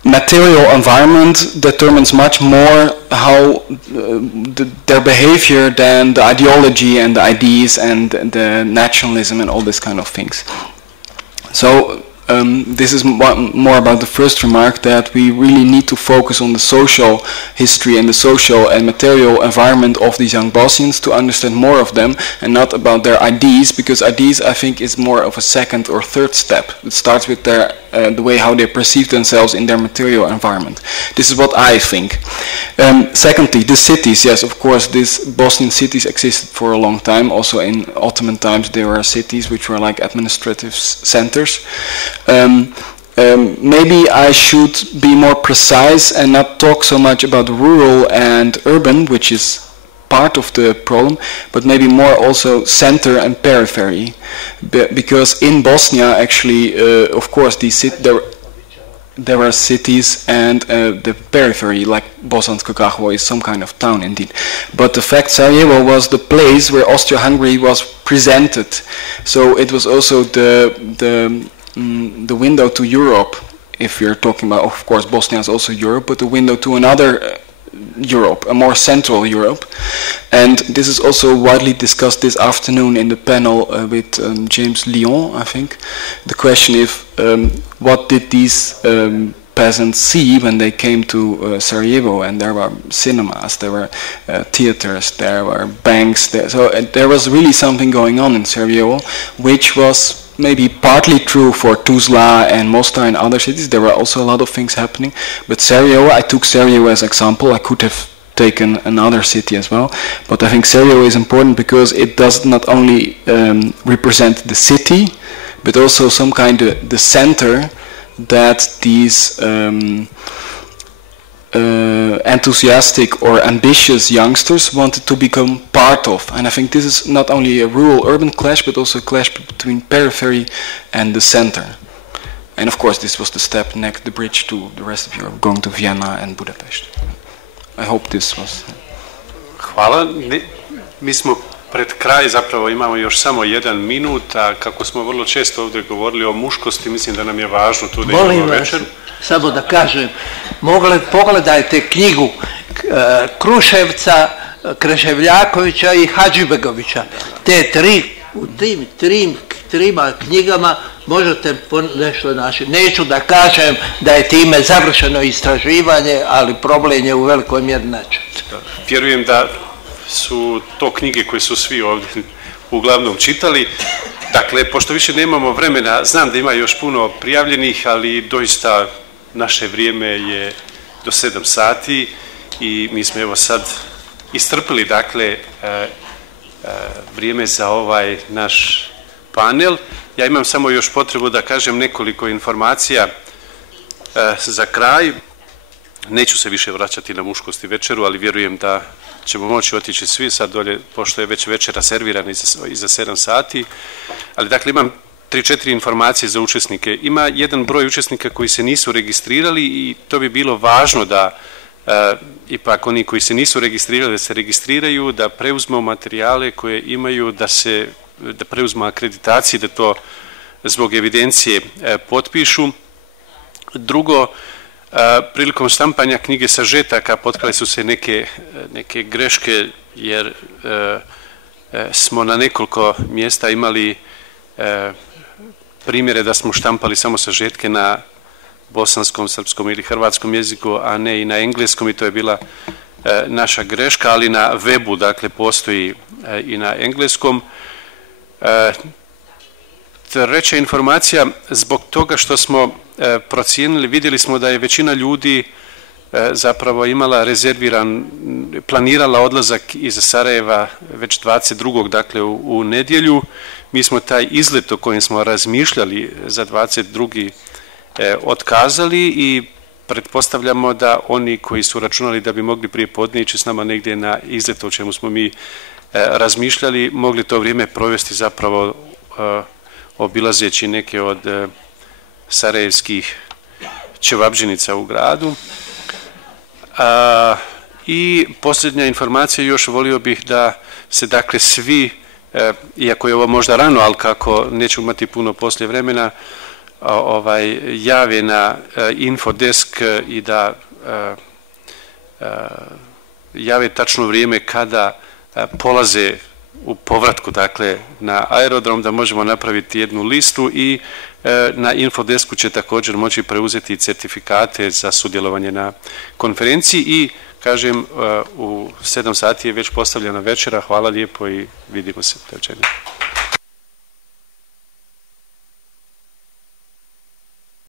material environment determines much more how their behavior than the ideology and the ideas and the nationalism and all this kind of things. So this is more about the first remark, that we really need to focus on the social history and the social and material environment of these young Bosnians to understand more of them, and not about their ideas, because ideas, I think, is more of a second or third step. It starts with their the way how they perceive themselves in their material environment. This is what I think. Secondly, the cities. Yes, of course, these Bosnian cities existed for a long time. Also in Ottoman times, there were cities which were like administrative centers. Maybe I should be more precise and not talk so much about rural and urban, which is part of the problem, but maybe more also center and periphery, because in Bosnia actually, of course, there were cities and the periphery, like Bosansko Grahovo is some kind of town indeed. But the fact Sarajevo was the place where Austria-Hungary was presented, so it was also the window to Europe. If you're talking about, of course, Bosnia is also Europe, but the window to another Europe, a more central Europe. And this is also widely discussed this afternoon in the panel with James Lyon, I think. The question if what did these peasants see when they came to Sarajevo, and there were cinemas, there were theaters, there were banks, so there was really something going on in Sarajevo, which was maybe partly true for Tuzla and Mostar and other cities. There were also a lot of things happening, but Sarajevo, I took Sarajevo as example. I could have taken another city as well, but I think Sarajevo is important because it does not only represent the city, but also some kind of the center that these enthusiastic or ambitious youngsters wanted to become part of. And I think this is not only a rural-urban clash, but also a clash between periphery and the center. And of course, this was the step next, the bridge to the rest of Europe, going to Vienna and Budapest. I hope this was... Hvala. Mi smo pred kraj zapravo imamo još samo 1 minut, a kako smo vrlo često ovdje govorili o muškosti, mislim da nam je važno tu da imamo večer. Samo da kažem, pogledajte knjigu Kruševca, Kreševljakovića i Hadžibegovića. U tim trima knjigama možete nešto naći. Neću da kažem da je time završeno istraživanje, ali problem je u velikoj mjeri načet. Vjerujem da su to knjige koje su svi ovdje uglavnom čitali. Dakle, pošto više nemamo vremena, znam da ima još puno prijavljenih, ali doista naše vrijeme je do 7 sati i mi smo evo sad iscrpili, dakle, vrijeme za ovaj naš panel. Ja imam samo još potrebu da kažem nekoliko informacija za kraj. Neću se više vraćati na muškost i večeru, ali vjerujem da ćemo moći otići svi sad dolje, pošto je već večera servirana iza 7 sati. Ali dakle imam 3-4 informacije za učesnike. Ima jedan broj učesnika koji se nisu registrirali i to bi bilo važno da ipak oni koji se nisu registrirali da se registriraju, da preuzmu materijale koje imaju, da preuzmu akreditacije, da to zbog evidencije potpišu. Drugo, prilikom štampanja knjige sažetaka potkrale su se neke greške jer smo na nekoliko mjesta imali primjere da smo štampali samo sažetke na bosanskom, srpskom ili hrvatskom jeziku, a ne i na engleskom i to je bila naša greška, ali na webu, dakle, postoji i na engleskom. Treća informacija, zbog toga što smo procijenili, vidjeli smo da je većina ljudi zapravo imala planirala odlazak iz Sarajeva već 22. dakle u nedjelju. Mi smo taj izlet o kojem smo razmišljali za 22. otkazali i pretpostavljamo da oni koji su računali da bi mogli prije podne ići s nama negdje na izlet o čemu smo mi razmišljali, mogli to vrijeme provesti zapravo obilazeći neke od sarajevskih ćevabdžinica u gradu. I posljednja informacija, još volio bih da se dakle svi, iako je ovo možda rano, ali kako neću imati puno poslije vremena, jave na infodesk i da jave tačno vrijeme kada polaze u povratku, dakle, na aerodrom, da možemo napraviti jednu listu i na infodesku će također moći preuzeti certifikate za sudjelovanje na konferenciji i, kažem, u 7 sati je već postavljena večera. Hvala lijepo i vidimo se.